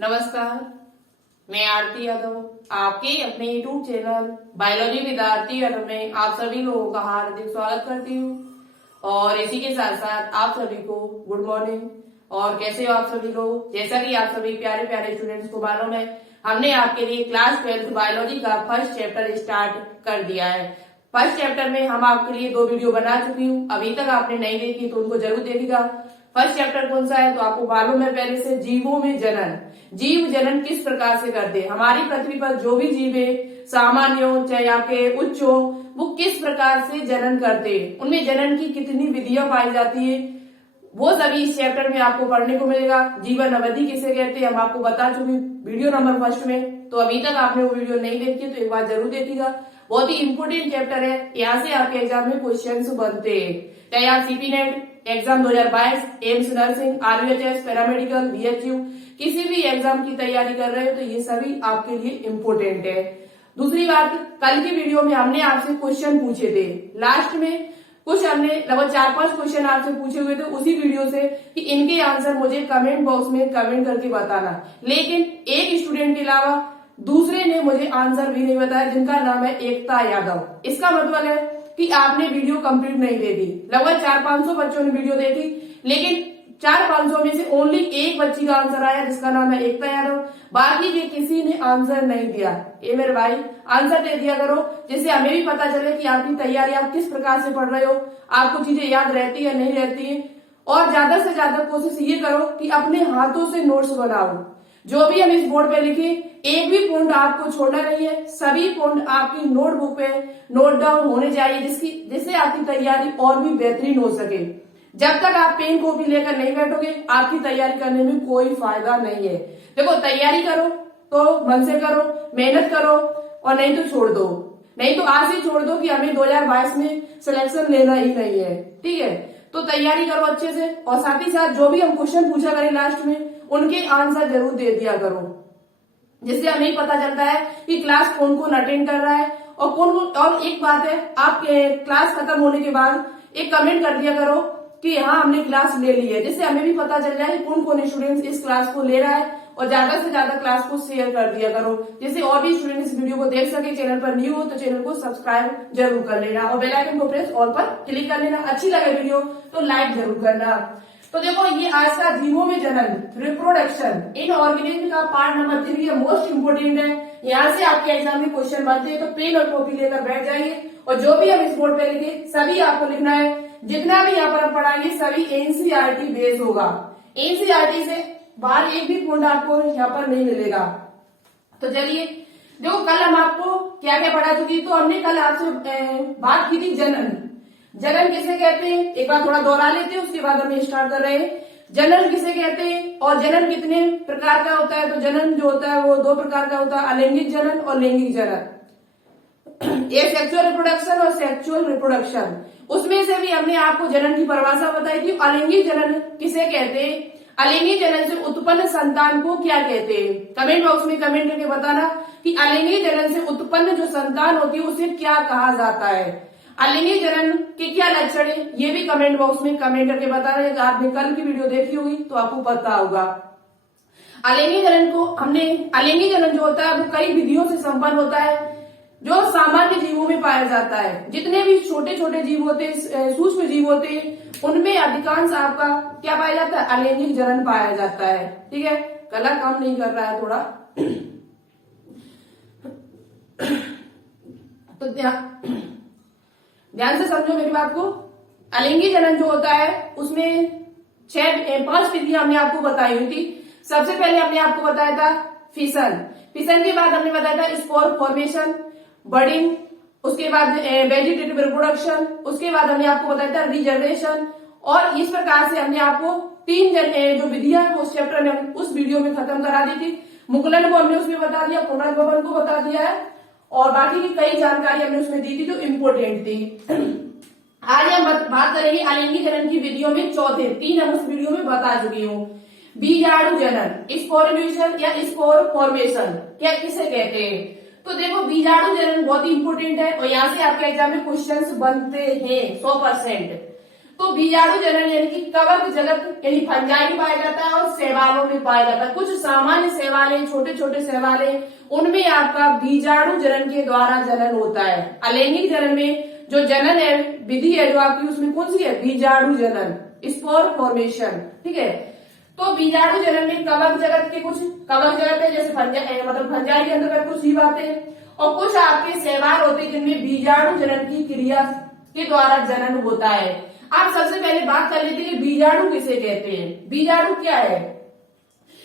नमस्कार, मैं आरती यादव आपके अपने YouTube channel biology with Aarti Yadav में आप सभी लोगों का हार्दिक स्वागत करती हूँ। और इसी के साथ साथ आप सभी को गुड मॉर्निंग। और कैसे हो आप सभी लोग? जैसा कि आप सभी प्यारे प्यारे स्टूडेंट्स को मालूम है, हमने आपके लिए क्लास 12th बायोलॉजी का फर्स्ट चैप्टर स्टार्ट कर दिया है। फर्स्ट चैप्टर में हम आपके लिए 2 वीडियो बना चुकी हूँ। अभी तक आपने नहीं देखी तो उनको जरूर देखिएगा। फर्स्ट चैप्टर कौन सा है तो आपको मालूम है पहले से, जीवों में जनन। जीव जनन किस प्रकार से करते हैं, हमारी पृथ्वी पर जो भी जीव है, सामान्य हो चाहे आपके उच्च हो, वो किस प्रकार से जनन करते हैं, उनमें जनन की कितनी विधियां पाई जाती है, वो सभी इस चैप्टर में आपको पढ़ने को मिलेगा। जीवन अवधि किसे कहते हैं हम आपको बता चुके वीडियो नंबर फर्स्ट में। तो अभी तक आपने वो वीडियो नहीं देखी तो एक बार जरूर देखिएगा। बहुत ही इंपोर्टेंट चैप्टर है, यहाँ से आपके एग्जाम में क्वेश्चन बनते हैं। चाहे आप CP net exam 2022, AIIMS nursing, RUHS, paramedical, BHU, किसी भी एग्जाम की तैयारी कर रहे हो तो ये सभी आपके लिए इम्पोर्टेंट है। दूसरी बात, कल की वीडियो में हमने आपसे क्वेश्चन पूछे थे। लास्ट में कुछ हमने लगभग 4-5 क्वेश्चन आपसे पूछे हुए थे उसी वीडियो से कि इनके आंसर मुझे कमेंट बॉक्स में कमेंट करके बताना। लेकिन एक स्टूडेंट के अलावा दूसरे ने मुझे आंसर भी नहीं बताया, जिनका नाम है एकता यादव। इसका मतलब है कि आपने वीडियो कंप्लीट नहीं देखी। लगभग 400-500 बच्चों ने वीडियो देखी, लेकिन 400-500 में से ओनली एक बच्ची का आंसर आया जिसका नाम है एकता यादव। बाकी के किसी ने आंसर नहीं दिया। ये मेरे भाई आंसर दे दिया करो, जिससे हमें भी पता चले कि आपकी तैयारी आप किस प्रकार से पढ़ रहे हो, आपको चीजें याद रहती है नहीं रहती है। और ज्यादा से ज्यादा कोशिश ये करो कि अपने हाथों से नोट्स बनाओ। जो भी हम इस बोर्ड पे लिखे, एक भी पॉइंट आपको छोड़ना नहीं है, सभी पॉइंट आपकी नोटबुक पे नोट डाउन होने चाहिए, जिससे आपकी तैयारी और भी बेहतरीन हो सके। जब तक आप पेन कॉपी लेकर नहीं बैठोगे, आपकी तैयारी करने में कोई फायदा नहीं है। देखो, तैयारी करो तो मन से करो, मेहनत करो, और नहीं तो छोड़ दो। नहीं तो आज ही छोड़ दो कि हमें 2022 में सिलेक्शन लेना ही नहीं है। ठीक है, तो तैयारी करो अच्छे से, और साथ ही साथ जो भी हम क्वेश्चन पूछा करें लास्ट में, उनके आंसर जरूर दे दिया करो, जिससे हमें पता चलता है कि क्लास कौन कौन अटेंड कर रहा है और कौन कौन। और एक बात है, आप क्लास खत्म होने के बाद एक कमेंट कर दिया करो कि हाँ हमने क्लास ले ली है, जिससे हमें भी पता चल जाए कि कौन कौन स्टूडेंट्स इस क्लास को ले रहा है। और ज्यादा से ज्यादा क्लास को शेयर कर दिया करो, जिससे और भी स्टूडेंट इस वीडियो को देख सके। चैनल पर न्यू हो तो चैनल को सब्सक्राइब जरूर कर लेना और बेल आइकन को प्रेस ऑल पर क्लिक कर लेना। अच्छी लगे वीडियो तो लाइक जरूर करना। तो देखो, ये आज का जीवों में जनन, रिप्रोडक्शन इन ऑर्गेनिज्म का पार्ट नंबर 3 मोस्ट इंपोर्टेंट है। यहाँ से आपके एग्जाम में क्वेश्चन बनते हैं, तो पेन और कॉपी लेकर बैठ जाइए। और जो भी हम इस बोर्ड पे लिखे सभी आपको लिखना है। जितना भी यहाँ पर हम पढ़ाएंगे सभी एनसीईआरटी बेस्ड होगा। एनसीईआरटी से बाहर एक भी पॉइंट आपको यहाँ पर नहीं मिलेगा। तो चलिए, देखो कल हम आपको क्या क्या पढ़ा चुकी। तो हमने कल आपसे बात की थी जनन। जनन किसे कहते हैं एक बार थोड़ा दोहरा लेते हैं, उसके बाद हम स्टार्ट कर रहे हैं। जनन किसे कहते हैं और जनन कितने प्रकार का होता है। तो जनन जो होता है वो 2 प्रकार का होता है, अलैंगिक जनन और लैंगिक जनन। ये सेक्सुअल रिप्रोडक्शन और सेक्सुअल रिप्रोडक्शन। उसमें से भी हमने आपको जनन की परिभाषा बताई थी। अलैंगिक जनन किसे कहते हैं, अलैंगिक जनन से उत्पन्न संतान को क्या कहते हैं। कमेंट बॉक्स में कमेंट करके बताना कि अलैंगिक जनन से उत्पन्न जो संतान होती है उसे क्या कहा जाता है। अलैंगिक जनन के क्या लक्षण है ये भी कमेंट बॉक्स में कमेंट करके बताना। अगर आपने कल की वीडियो देखी होगी तो आपको पता होगा। अलैंगिक जनन को हमने, अलैंगिक जनन जो होता है वो कई विधियों से संपन्न होता है, जो सामान्य जीवों में पाया जाता है। जितने भी छोटे छोटे जीव होते हैं, सूक्ष्म जीव होते हैं, उनमें अधिकांश आपका क्या पाया जाता है, अलैंगिक जनन पाया जाता है। ठीक है, कलर काम नहीं कर रहा है थोड़ा तो ध्यान से समझो मेरी बात को। अलैंगिक जनन जो होता है उसमें 5 विधियां हमने आपको बताई हुई थी। सबसे पहले हमने आपको बताया था फिशन। फिशन के बाद हमने बताया था स्पोर फॉर्मेशन, बर्डिंग, उसके बाद वेजिटेटिव रिप्रोडक्शन, उसके बाद हमने आपको बताया था रिजनरेशन। और इस प्रकार से हमने आपको 3 जो विधियां है उस चैप्टर में उस वीडियो में खत्म करा दी थी। मुकुलन को हमने उसमें बता दिया, पुनर्भवन को बता दिया है, और बाकी की कई जानकारी हमने उसमें दी थी जो इम्पोर्टेंट थी। आज हम बात करेंगे अलैंगिक जनन की विधियों में चौथे 3 हम उस वीडियो में बता चुकी हूँ। बीजाणु जनन, स्पोरुलेशन या स्पोर फॉर्मेशन क्या किसे कहते हैं। तो देखो, बीजाणु जनन बहुत ही इंपोर्टेंट है और यहाँ से आपके एग्जाम में क्वेश्चंस बनते हैं 100%। तो बीजाणु जनन यानी कि कवक जगत यानी फंजाई में पाया जाता है और शैवालों में पाया जाता है। कुछ सामान्य शैवालें, छोटे छोटे शैवालें, उनमें आपका बीजाणु जनन के द्वारा जनन होता है। अलैंगिक जनन में जो जनन है, विधि है जो आपकी, उसमें कौन सी है? बीजाणु जनन, स्पोर फॉर्मेशन। ठीक है, तो बीजाणु जनन में कवक जगत के कुछ कवक जगत है, जैसे मतलब फंजाई के अंतर्गत कुछ जीव आते हैं, और कुछ आपके शैवाल होते हैं जिनमें बीजाणु जनन की क्रिया के द्वारा जनन होता है। आप सबसे पहले बात कर लेते हैं कि बीजाणु किसे कहते हैं। बीजाणु क्या है?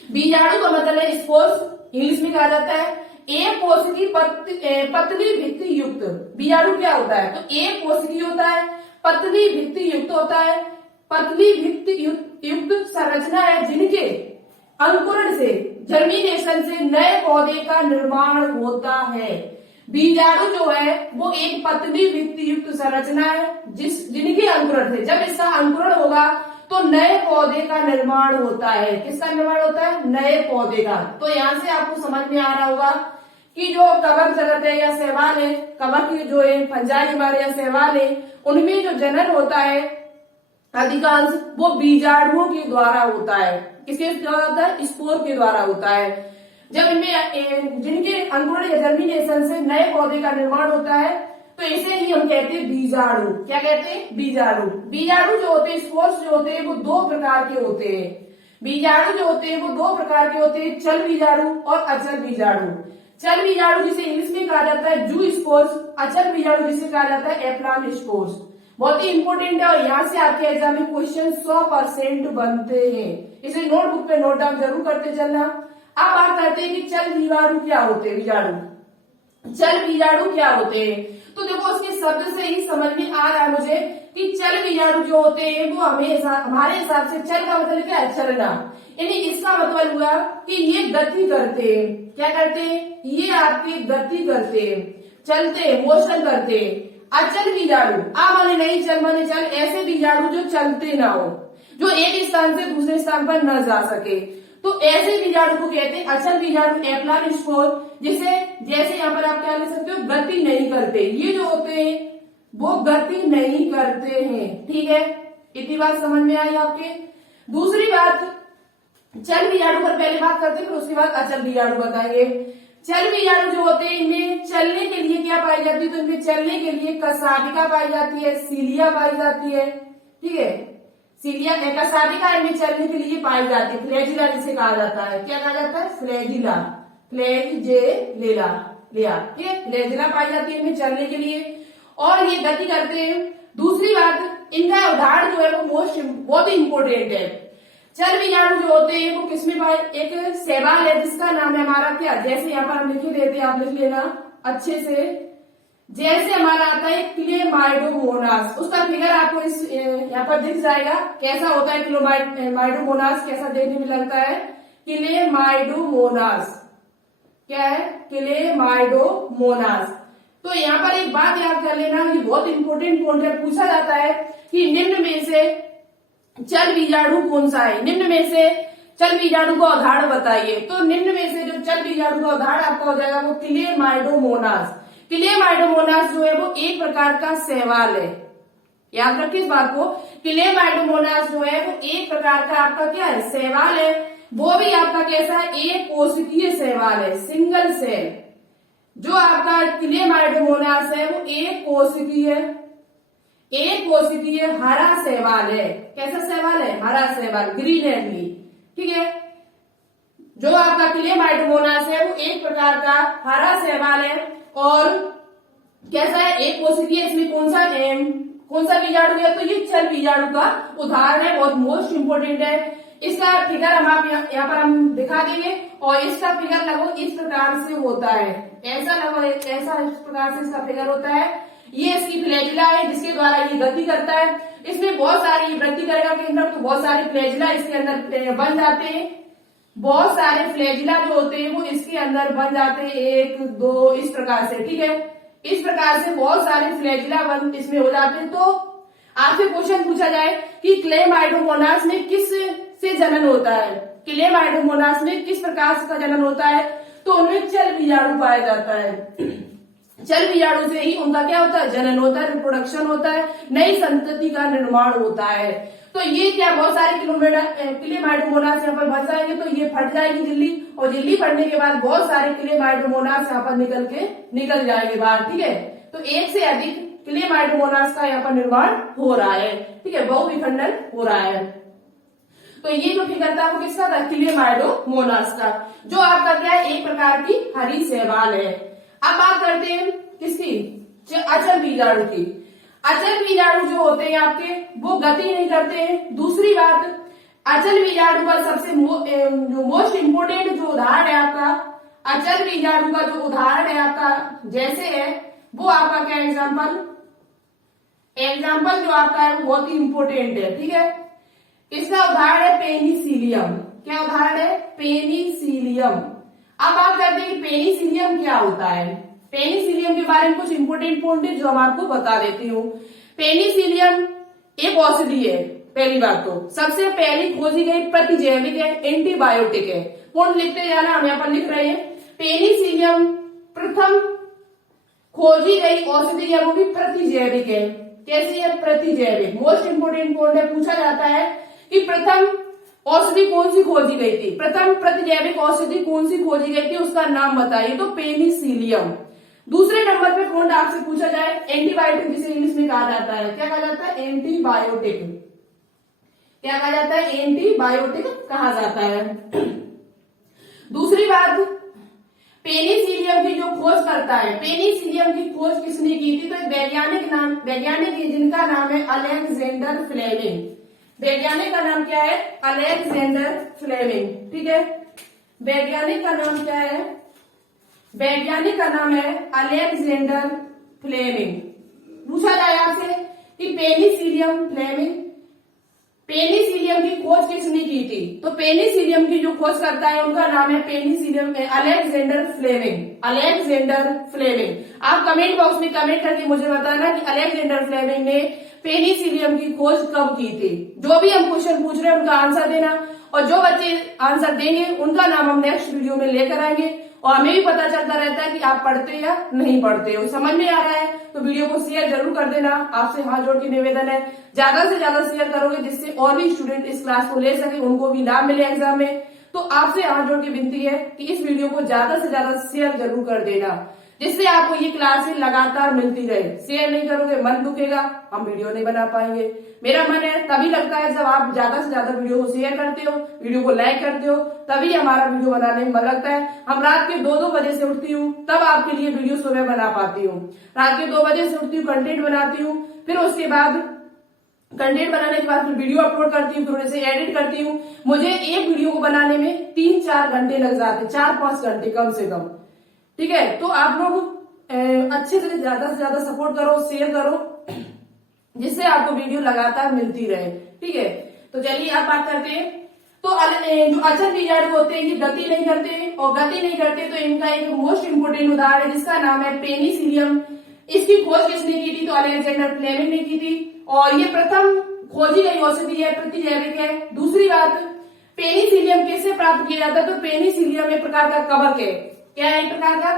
बीजाणु का मतलब है स्पोर्स, इंग्लिश में कहा जाता है एक कोशिकी पतली भित्ति युक्त। बीजाणु क्या होता है? तो एक कोशिकी होता है, पतली भित्ति युक्त होता है, पतली भित्ति युक्त संरचना है जिनके अंकुरण से, जर्मिनेशन से नए पौधे का निर्माण होता है। बीजाणु जो है वो एक पतली भित्ति युक्त संरचना है जिनके अंकुरण से, जब इसका अंकुरण होगा तो नए पौधे का निर्माण होता है। किसका निर्माण होता है? नए पौधे का। तो यहाँ से आपको समझ में आ रहा होगा कि जो कवक जगत है या शैवाल है, कवक जो है फंजाई हमारे या शैवाल है, उनमें जो जनन होता है अधिकांश वो बीजाणुओं के द्वारा होता है। किसके द्वारा होता है? स्पोर के द्वारा होता है। जब इनमें जिनके अंकुरण या जर्मिनेशन से नए पौधे का निर्माण होता है तो इसे ही हम कहते हैं बीजाणु। क्या कहते हैं? बीजाणु। बीजाणु जो होते हैं, स्पोर्स जो होते हैं, वो दो प्रकार के होते हैं। बीजाणु जो होते हैं वो दो प्रकार के होते हैं, चल बीजाणु और अचल बीजाणु। चल बीजाणु जिसे इंग्लिश में कहा जाता है जू स्पोर्स, अचल बीजाणु जिसे कहा जाता है एप्लान स्पोर्स। बहुत ही इंपॉर्टेंट है और यहाँ से आपके एग्जाम में क्वेश्चन 100% बनते हैं। इसे नोटबुक पे नोट डाउन जरूर करते चलना। अब बात करते हैं कि चल बीजाणु क्या होते हैं। बीजाणु, चल बीजाणु क्या होते हैं? तो देखो उसके शब्द से ही समझ में आ रहा है मुझे कि चल बीजाणु जो होते हैं वो हमारे हिसाब से चल का मतलब क्या है? चलना। यानी इसका मतलब हुआ कि ये गति करते हैं। क्या करते हैं? ये आपकी गति करते हैं, चलते हैं, मोशन करते हैं। अचल बीजाणु, आ माने नहीं, चल माने चल, ऐसे बीजाणु जो चलते ना हो, जो एक स्थान से दूसरे स्थान पर न जा सके, तो ऐसे बीजाणु को कहते हैं अचल बीजाणु, एप्लान स्पोर, जिसे जैसे यहाँ पर आप क्या ले सकते हो? गति नहीं करते। ये जो होते हैं वो गति नहीं करते हैं। ठीक है, इतनी बात समझ में आई आपके। दूसरी बात, चल बीजाणु पर पहले बात करते हैं, फिर उसके बाद अचल बीजाणु बताएंगे। चल बीजाणु जो होते हैं इनमें चलने के लिए क्या पाई जाती है? तो इनमें चलने के लिए कसादिका पाई जाती है, सीलिया पाई जाती है। ठीक है, सीलिया कसादिका इनमें चलने के लिए पाई जाती है। फ्लैजिला जिसे कहा जाता है, क्या कहा जाता है? फ्लैजिला, फ्लैजिला, ठीक है, फ्लैजिला पाई जाती है इनमें चलने के लिए और ये गति करते हैं। दूसरी बात, इनका उदाहरण जो है वो बहुत ही इंपॉर्टेंट है। चल बीजाणु जो होते हैं वो किसमें पाए? एक शैवाल है जिसका नाम है हमारा क्या, जैसे यहाँ पर हम लिखे देते हैं, आप लिख लेना अच्छे से। जैसे हमारा आता है क्लेमाइडोमोनास, उसका फिगर आपको इस यहाँ पर दिख जाएगा कैसा होता है। क्लेमाइडोमोनास कैसा देखने में लगता है? क्लेमाइडोमोनास क्या है? क्लेमाइडोमोनास। तो यहाँ पर एक बात याद कर लेना, ये बहुत इंपॉर्टेंट पॉइंट है, पूछा जाता है कि निम्न में से चल बीजाणु कौन सा है? निम्न में से चल बीजाणु का उदाहरण बताइए। तो निम्न में से जो चल बीजाणु का उदाहरण आपका हो जाएगा वो क्लेमाइडोमोनास। क्लेमाइडोमोनास जो है वो एक प्रकार का शैवाल है, याद रखिए इस बात को। क्लेमाइडोमोनास जो है वो एक प्रकार का आपका क्या है? शैवाल है। वो भी आपका कैसा है? एक कोशिकीय शैवाल है, सिंगल सेल। जो आपका क्लेमाइडोमोनास है वो एक कोशिकीय हरा शैवाल है। कैसा शैवाल है? हरा शैवाल, ग्रीन एंगली। ठीक है, जो आपका क्लेमाइडोमोनास है वो एक प्रकार का हरा शैवाल है और कैसा है? एक कोशिकीय। इसमें कौन सा बीजाणु है? तो ये चल बीजाणु का उदाहरण है, बहुत मोस्ट इंपोर्टेंट है। इसका फिगर हम आप यहाँ पर हम दिखा देंगे और इसका फिगर लगभग इस प्रकार से होता है, ऐसा लगभग ऐसा इस प्रकार से इसका फिगर होता है। ये इसकी फ्लैजिला है जिसके द्वारा ये गति करता है। इसमें बहुत सारी वृद्धि करेगा केंद्र, तो बहुत सारे फ्लैजिला इसके अंदर बन जाते हैं। बहुत सारे फ्लैजिला जो होते हैं वो इसके अंदर बन जाते हैं, 1 2 इस प्रकार से। ठीक है, इस प्रकार से बहुत सारे फ्लैजिला इसमें हो जाते हैं। तो आपसे क्वेश्चन पूछा जाए कि क्लेमाइडोमोनास में किस से जनन होता है, क्लेमाइडोमोनास में किस प्रकार का जनन होता है, तो उनमें चल बीजाणु पाया जाता है। चल बीजाणु से ही उनका क्या होता है, जनन होता है, रिप्रोडक्शन होता है, नई संतति का निर्माण होता है। तो ये क्या बहुत सारे क्लेमाइडोमोनास यहाँ पर बच जाएंगे, तो ये फट जाएगी झिल्ली, और झिल्ली फटने के बाद बहुत सारे क्लेमाइडोमोनास यहाँ पर निकल जाएंगे बाहर। ठीक है, तो एक से अधिक क्लेमाइडोमोनास का यहाँ पर निर्माण हो रहा है। ठीक है, बहुविखंडन हो रहा है। तो ये जो फिगर था वो किसका था, क्लेमाइडोमोनास का, जो आपका क्या है, एक प्रकार की हरी शैवाल है। अब बात करते हैं किसकी, अचल बीजाणु की। अचल बीजाणु जो होते हैं आपके, वो गति नहीं करते हैं। दूसरी बात, अचल बीजाणु का सबसे मोस्ट इम्पोर्टेंट जो उदाहरण है आपका, अचल बीजाणु का जो उदाहरण है आपका जैसे है, वो आपका क्या एग्जाम्पल जो आपका है वो बहुत ही इंपॉर्टेंट है। ठीक है, इसका उदाहरण है पेनिसिलियम। क्या उदाहरण है, पेनिसिलियम। अब बात करते हैं कि पेनिसिलियम क्या होता है। पेनिसिलियम के बारे में कुछ इंपोर्टेंट पॉइंट है जो हम आपको बता देती हूँ। पेनिसिलियम एक औषधि है, पहली बात तो सबसे पहली खोजी गई प्रतिजैविक है, एंटीबायोटिक है। पॉइंट लिखते जाना, हम यहाँ पर लिख रहे हैं। पेनिसिलियम प्रथम खोजी गई औषधि है, वो भी प्रतिजैविक है। कैसी है, प्रतिजैविक। मोस्ट इंपोर्टेंट पॉइंट है, पूछा जाता है कि प्रथम औषधि कौन सी खोजी गई थी, प्रथम प्रतिजैविक औषधि कौन सी खोजी गई थी, उसका नाम बताइए, तो पेनिसिलियम। दूसरे नंबर पे पॉइंट आपसे पूछा जाए, एंटीबायोटिक जिसे इंग्लिश में कहा जाता है, क्या कहा जाता है, एंटीबायोटिक। क्या कहा जाता है, एंटीबायोटिक कहा जाता है। दूसरी बात, पेनिसिलियम की जो खोज करता है, पेनिसिलियम की खोज किसने की थी, तो एक वैज्ञानिक जिनका नाम है अलेक्जेंडर फ्लेमिंग। वैज्ञानिक का नाम क्या है, अलेक्जेंडर फ्लेमिंग। ठीक है, वैज्ञानिक का नाम क्या है, वैज्ञानिक का नाम है अलेक्जेंडर फ्लेमिंग। पूछा जाए आपसे कि पेनिसिलियम की खोज किसने की थी, तो पेनिसिलियम की जो खोज करता है उनका नाम है अलेक्जेंडर फ्लेमिंग। आप कमेंट बॉक्स में कमेंट करके मुझे बताना कि अलेक्जेंडर फ्लेमिंग ने पेनिसिलियम की खोज कब की थी। जो भी हम क्वेश्चन पूछ रहे हैं उनका आंसर देना, और जो बच्चे आंसर देंगे उनका नाम हम नेक्स्ट वीडियो में लेकर आएंगे। और हमें भी पता चलता रहता है कि आप पढ़ते या नहीं पढ़ते हो। समझ में आ रहा है तो वीडियो को शेयर जरूर कर देना। आपसे हाथ जोड़ के निवेदन है, ज्यादा से ज्यादा शेयर करोगे जिससे और भी स्टूडेंट इस क्लास को ले सके, उनको भी लाभ मिले एग्जाम में। तो आपसे हाथ जोड़ के विनती है कि इस वीडियो को ज्यादा से ज्यादा शेयर जरूर कर देना, जिससे आपको ये क्लासेस लगातार मिलती रहे। शेयर नहीं करोगे मन दुखेगा, हम वीडियो नहीं बना पाएंगे। मेरा मन है तभी लगता है जब आप ज्यादा से ज्यादा वीडियो को शेयर करते हो, वीडियो को लाइक करते हो, तभी हमारा वीडियो बनाने में मन लगता है। हम रात के 2-2 बजे से उठती हूँ, तब आपके लिए वीडियो सुबह बना पाती हूँ। रात के 2 बजे से उठती हूँ, कंटेंट बनाती हूँ, फिर उसके बाद कंटेंट बनाने के बाद फिर वीडियो अपलोड करती हूँ, फिर उसे एडिट करती हूँ। मुझे एक वीडियो को बनाने में 3-4 घंटे लग जाते, 4-5 घंटे कम से कम। ठीक है, तो आप लोग अच्छे से ज्यादा सपोर्ट करो, शेयर करो, जिससे आपको वीडियो लगातार मिलती रहे। ठीक है, तो चलिए आप बात करते हैं। तो जो अचल बीजाणु होते हैं ये गति नहीं करते हैं, और गति नहीं करते तो इनका एक मोस्ट इंपोर्टेंट उदाहरण है जिसका नाम है पेनिसिलियम। इसकी खोज किसने की थी, तो अलेक्जेंडर फ्लेमिंग ने की थी, और ये प्रथम खोजी गई औषधि है, प्रतिजैविक है। दूसरी बात, पेनिसिलियम कैसे प्राप्त किया जाता है, तो पेनिसिलियम एक प्रकार का कवक है। क्या है, एक प्रकार का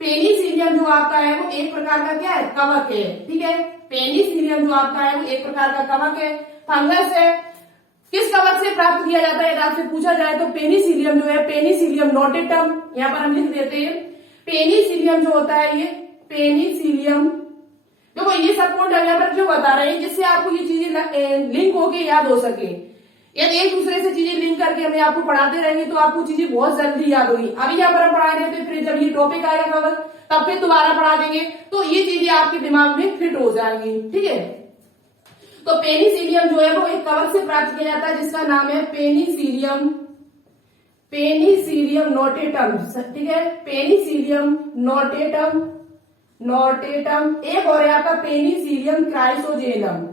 पेनिसिलियम जो आपका है वो एक प्रकार का क्या है, कवक है। ठीक है, पेनिसिलियम जो आपका है वो एक प्रकार का कवक है, फंगस है। किस कवक से प्राप्त किया जाता है आपसे पूछा जाए तो पेनिसिलियम जो है, पेनिसिलियम नोटेटम, यहाँ पर हम लिख देते हैं। पेनिसिलियम जो होता है ये पेनिसिलियम, देखो ये सब पॉइंट यहाँ पर क्यों बता रहे हैं, जिससे आपको ये चीजें लिंक होके याद हो सके। यदि एक दूसरे से चीजें लिंक करके हमें आपको पढ़ाते रहेंगे तो आपको चीजें बहुत जल्दी याद होगी। अभी यहाँ पर हम पढ़ा रहे थे, फिर जब ये टॉपिक आएगा कवर तब फिर दोबारा पढ़ा देंगे, तो ये चीजें आपके दिमाग में फिट हो जाएंगी। ठीक है, तो पेनिसिलियम जो है वो एक कवक से प्राप्त किया जाता है जिसका नाम है पेनिसिलियम नोटेटम। ठीक है, पेनिसिलियम नोटेटम। एक और है आपका पेनिसिलियम क्राइसोजेनम।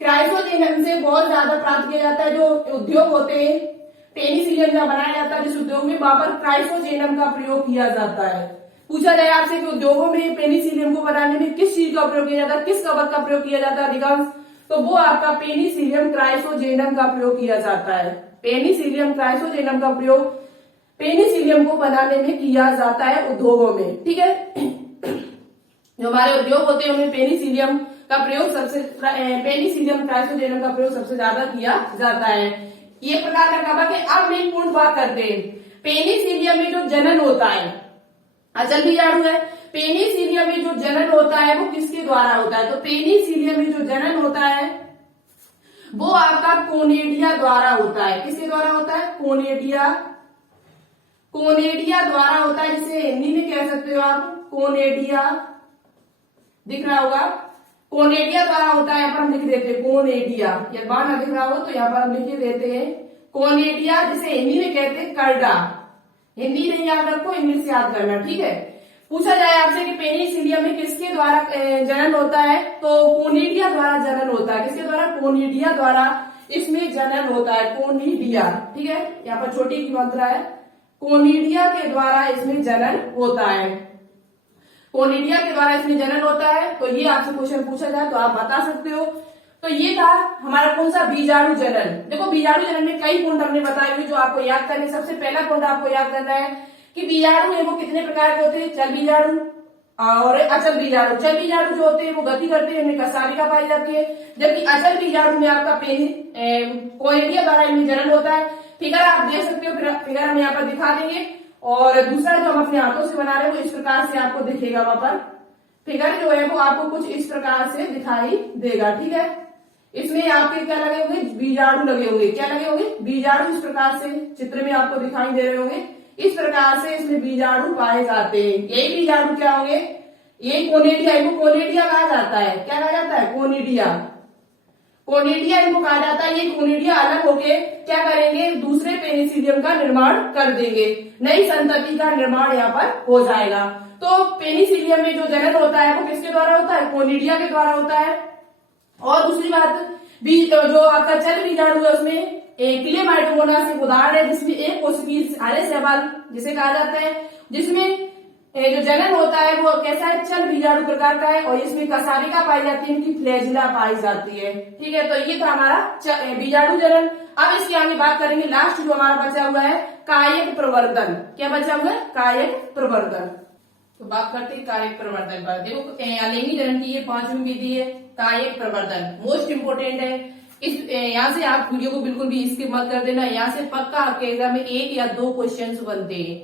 क्राइसोजेनम से बहुत ज्यादा प्राप्त किया जाता है। जो उद्योग होते हैं, पेनिसिलियम जब बनाया जाता है जिस उद्योग में, वहां पर क्राइसोजेनम का प्रयोग किया जाता है। पूछा जाए आपसे कि उद्योगों में पेनिसिलियम को बनाने में किस चीज का प्रयोग किया जाता है, किस कवक का प्रयोग किया जाता है अधिकांश, तो वो आपका पेनिसिलियम क्राइसोजेनम का प्रयोग किया जाता है। पेनिसिलियम क्राइसोजेनम का प्रयोग पेनिसिलियम को बनाने में किया जाता है उद्योगों में। ठीक है, जो हमारे उद्योग होते हैं उनमें पेनिसिलियम का प्रयोग पेनिसिलियम ट्राइसोडेनम का प्रयोग सबसे ज्यादा किया जाता है। ये प्रकार का कवक है। अब मेन पूर्ण बात करते हैं, पेनिसिलियम में जो जनन होता है, अचल बीजाणु है, पेनिसिलियम में जो जनन होता है वो किसके द्वारा होता है? तो पेनिसिलियम में जो जनन होता है वो आपका कोनेडिया द्वारा होता है। किसके द्वारा होता है? कोनेडिया द्वारा होता है, जिसे हिंदी में कह सकते हो आप कोनेडिया, दिख रहा होगा, कोनेडिया द्वारा होता है। यहाँ पर हम लिख देते हैं कोनेडिया, या बार ना दिख रहा हो तो यहाँ पर हम लिख देते हैं कोनेडिया, जिसे हिंदी में कहते हैं करडा। हिंदी नहीं याद रखो, इंग्लिश याद करना, ठीक है। पूछा जाए आपसे कि पेनिसिलियम में किसके द्वारा जनन होता है, तो कोनिडिया द्वारा जनन होता है। किसके द्वारा? कोनिडिया द्वारा इसमें जनन होता है, कोनिडिया, ठीक है। यहाँ पर छोटी की मात्रा है, कोनिडिया के द्वारा इसमें जनन होता है, कोनिडिया के द्वारा इसमें जनन होता है। तो ये आपसे क्वेश्चन पूछा जाए तो आप बता सकते हो। तो ये था हमारा कौन सा? बीजाणु जनन। देखो बीजाणु जनन में कई पॉइंट हमने बताए हुए जो आपको याद करने। सबसे पहला पॉइंट आपको याद करना है कि बीजाणु है वो कितने प्रकार के होते हैं? चल बीजाणु और अचल बीजाणु। चल बीजाणु जो होते हैं वो गति करते हैं, इनमें कसालिका पाई जाती है, जबकि अचल बीजाणु में आपका कोनिडिया द्वारा इनमें जनन होता है। फिगर आप देख सकते हो, फिगर हम यहाँ पर दिखा देंगे। और दूसरा जो हम अपने हाथों से बना रहे हैं वो इस प्रकार से आपको दिखेगा, वहां पर फिगर जो है वो आपको कुछ इस प्रकार से दिखाई देगा, ठीक है। इसमें आपके क्या लगे होंगे? बीजाणु लगे होंगे। क्या लगे होंगे? बीजाणु। इस प्रकार से चित्र में आपको दिखाई दे रहे होंगे, इस प्रकार से इसमें बीजाणु पाए जाते हैं। यही बीजाणु क्या होंगे? यही कोनिडिया, इनको कोनिडिया कहा जाता है। क्या कहा जाता है? कोनिडिया। कोनिडिया इनको कहा जाता है। ये कोनिडिया अलग होके क्या करेंगे? दूसरे पेनिसिलियम का निर्माण कर देंगे, नई संतति का निर्माण यहाँ पर हो जाएगा। तो पेनिसिलियम में जो जनन होता है वो किसके द्वारा होता है? कोनिडिया के द्वारा होता है। और दूसरी बात, जो आपका चल बीजाणु है उसमें क्लेमाइडोमोनास एक उदाहरण है, जिसमें एक कोशिकीय आर्य शैवाल जिसे कहा जाता है, जिसमें जो जनन होता है वो कैसा है? चल बीजाणु प्रकार का है, और इसमें कसालिका पाई जाती है, इनकी फ्लैजिला पाई जाती है, ठीक है। तो ये था हमारा बीजाणु जनन। अब इसकी आगे बात करेंगे, लास्ट जो हमारा बचा हुआ है कायक प्रवर्धन। क्या बचा हुआ है? कायक प्रवर्धन। तो बात करते हैं कायक प्रवर्धन पर। देखो अलिंगी जनन की ये 5वीं विधि है, कायक प्रवर्धन मोस्ट इंपोर्टेंट है। इस यहाँ से आप वीडियो को बिल्कुल भी स्किप मत कर देना। यहाँ से पक्का आपके एग्जाम में 1 या 2 क्वेश्चन बनते हैं।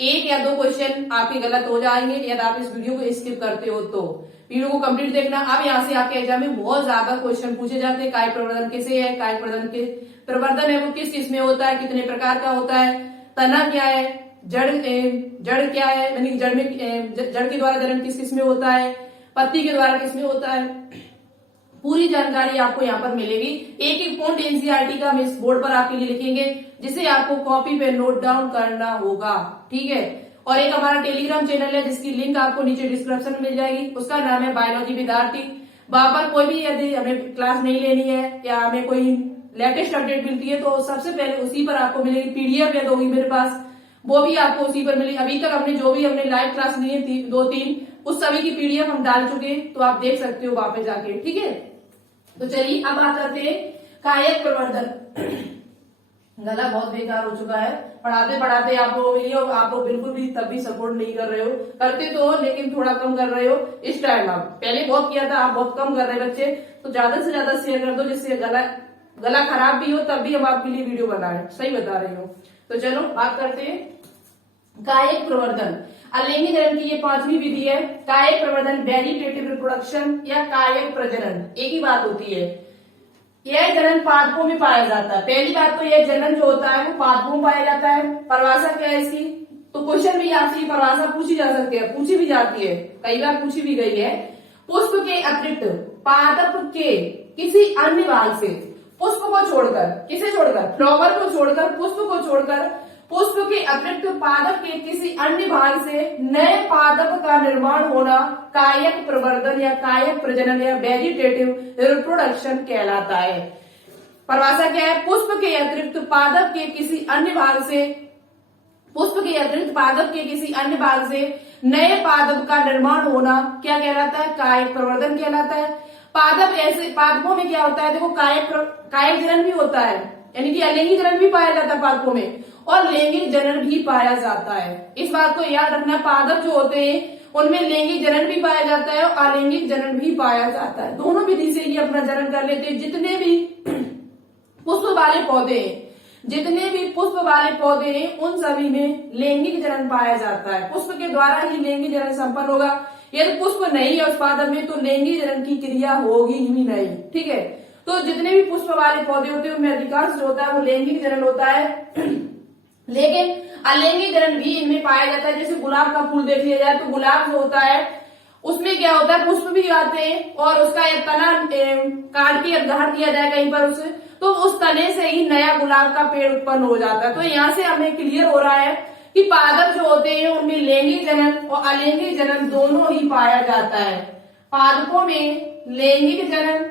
1 या 2 क्वेश्चन आपके गलत हो जाएंगे यदि आप इस वीडियो को स्किप करते हो। तो वीडियो को कंप्लीट देखना। अब यहाँ से आपके एग्जाम में बहुत ज्यादा क्वेश्चन पूछे जाते हैं। कायक प्रवर्धन कैसे है? कायक प्रवर्धन है वो किस किस में होता है? कितने प्रकार का होता है? तना क्या है? जड़ क्या है? यानी जड़ के द्वारा जनन किस किस में होता है? पत्ती के द्वारा किस में होता है? पूरी जानकारी आपको यहाँ पर मिलेगी। एक एक पॉइंट एनसीईआरटी का हम इस बोर्ड पर आपके लिए लिखेंगे, जिसे आपको कॉपी पे नोट डाउन करना होगा, ठीक है। और एक हमारा टेलीग्राम चैनल है जिसकी लिंक आपको नीचे डिस्क्रिप्शन में मिल जाएगी। उसका नाम है बायोलॉजी विद्यार्थी। वहां पर कोई भी यदि हमें क्लास नहीं लेनी है या हमें कोई लेटेस्ट अपडेट मिलती है तो सबसे पहले उसी पर आपको मिलेगी। पीडीएफ है 2 मेरे पास, वो भी आपको उसी पर मिलेगी। अभी तक हमने लाइव क्लास ली है 2-3, उस सभी की पीडीएफ हम डाल चुके हैं, तो आप देख सकते हो वहां पे जाके, ठीक है। तो चलिए अब बात करते हैं कायक प्रवर्धन। गला बहुत बेकार हो चुका है, पढ़ाते पढ़ाते आप लोग बिल्कुल भी तब भी सपोर्ट नहीं कर रहे हो। करते तो हो लेकिन थोड़ा कम कर रहे हो इस टाइम। आप पहले बहुत किया था, आप बहुत कम कर रहे हैं बच्चे। तो ज्यादा से ज्यादा शेयर कर दो, जिससे गला खराब भी हो तब भी हम आपके लिए वीडियो बनाए। सही बता रही हूँ। तो चलो बात करते हैं कायक प्रवर्धन। अलिंगी जनन की ये 5वीं विधि है, कायक प्रवर्धन, वेजिटेटिव रिप्रोडक्शन या कायक प्रजनन, एक ही बात होती है। यह जनन पादपों में पाया जाता है। पहली बात तो यह जनन जो होता है वो पादपों में पाया जाता है। परिभाषा क्या है इसकी? तो क्वेश्चन भी आपसे परिभाषा पूछी जा सकती है, पूछी भी जाती है, कई बार पूछी भी गई है। पुष्प के अतिरिक्त पादप के किसी अन्य भाग से, पुष्प को छोड़कर, किसे छोड़कर? फ्लावर को छोड़कर, पुष्प को छोड़कर, पुष्प के अतिरिक्त पादप के किसी अन्य भाग से नए पादप का निर्माण होना कायक प्रवर्धन या कायक प्रजनन या वेजिटेटिव रिप्रोडक्शन कहलाता है। परिभाषा क्या है? पुष्प के अतिरिक्त पादप के किसी अन्य भाग से, पुष्प के अतिरिक्त पादप के किसी अन्य भाग से नए पादप का निर्माण होना क्या कहलाता है? कायक प्रवर्धन कहलाता है। पादप ऐसे पादपों में क्या होता है? देखो कायक जनन भी होता है, यानी कि अलिंगी जनन भी पाया जाता है पादपों में, और लैंगिक जनन भी पाया जाता है। इस बात को याद रखना, पादप जो होते हैं उनमें लैंगिक जनन भी पाया जाता है और अलैंगिक जनन भी पाया जाता है। दोनों विधि से ये अपना जनन कर लेते हैं। जितने भी पुष्प वाले पौधे हैं, जितने भी पुष्प वाले पौधे हैं, उन सभी में लैंगिक जनन पाया जाता है। पुष्प के द्वारा ही लैंगिक जनन संपन्न होगा। यदि पुष्प नहीं है उस पादप में तो लैंगिक जनन की क्रिया होगी ही नहीं। ठीक है, तो जितने भी पुष्प वाले पौधे होते हैं उनमें अधिकांश जो होता है वो लैंगिक जनन होता है। लेकिन अलैंगिक जनन भी इनमें पाया जाता है। जैसे गुलाब का फूल देख लिया जाए तो गुलाब जो होता है उसमें क्या होता है, पुष्प भी आते हैं और उसका एक तना काट के गाड़ दिया जाए कहीं पर उसे, तो उस तने से ही नया गुलाब का पेड़ उत्पन्न हो जाता है। तो यहाँ से हमें क्लियर हो रहा है कि पादप जो होते हैं उनमें लैंगिक जनन और अलैंगिक जनन दोनों ही पाया जाता है। पादपों में लैंगिक जनन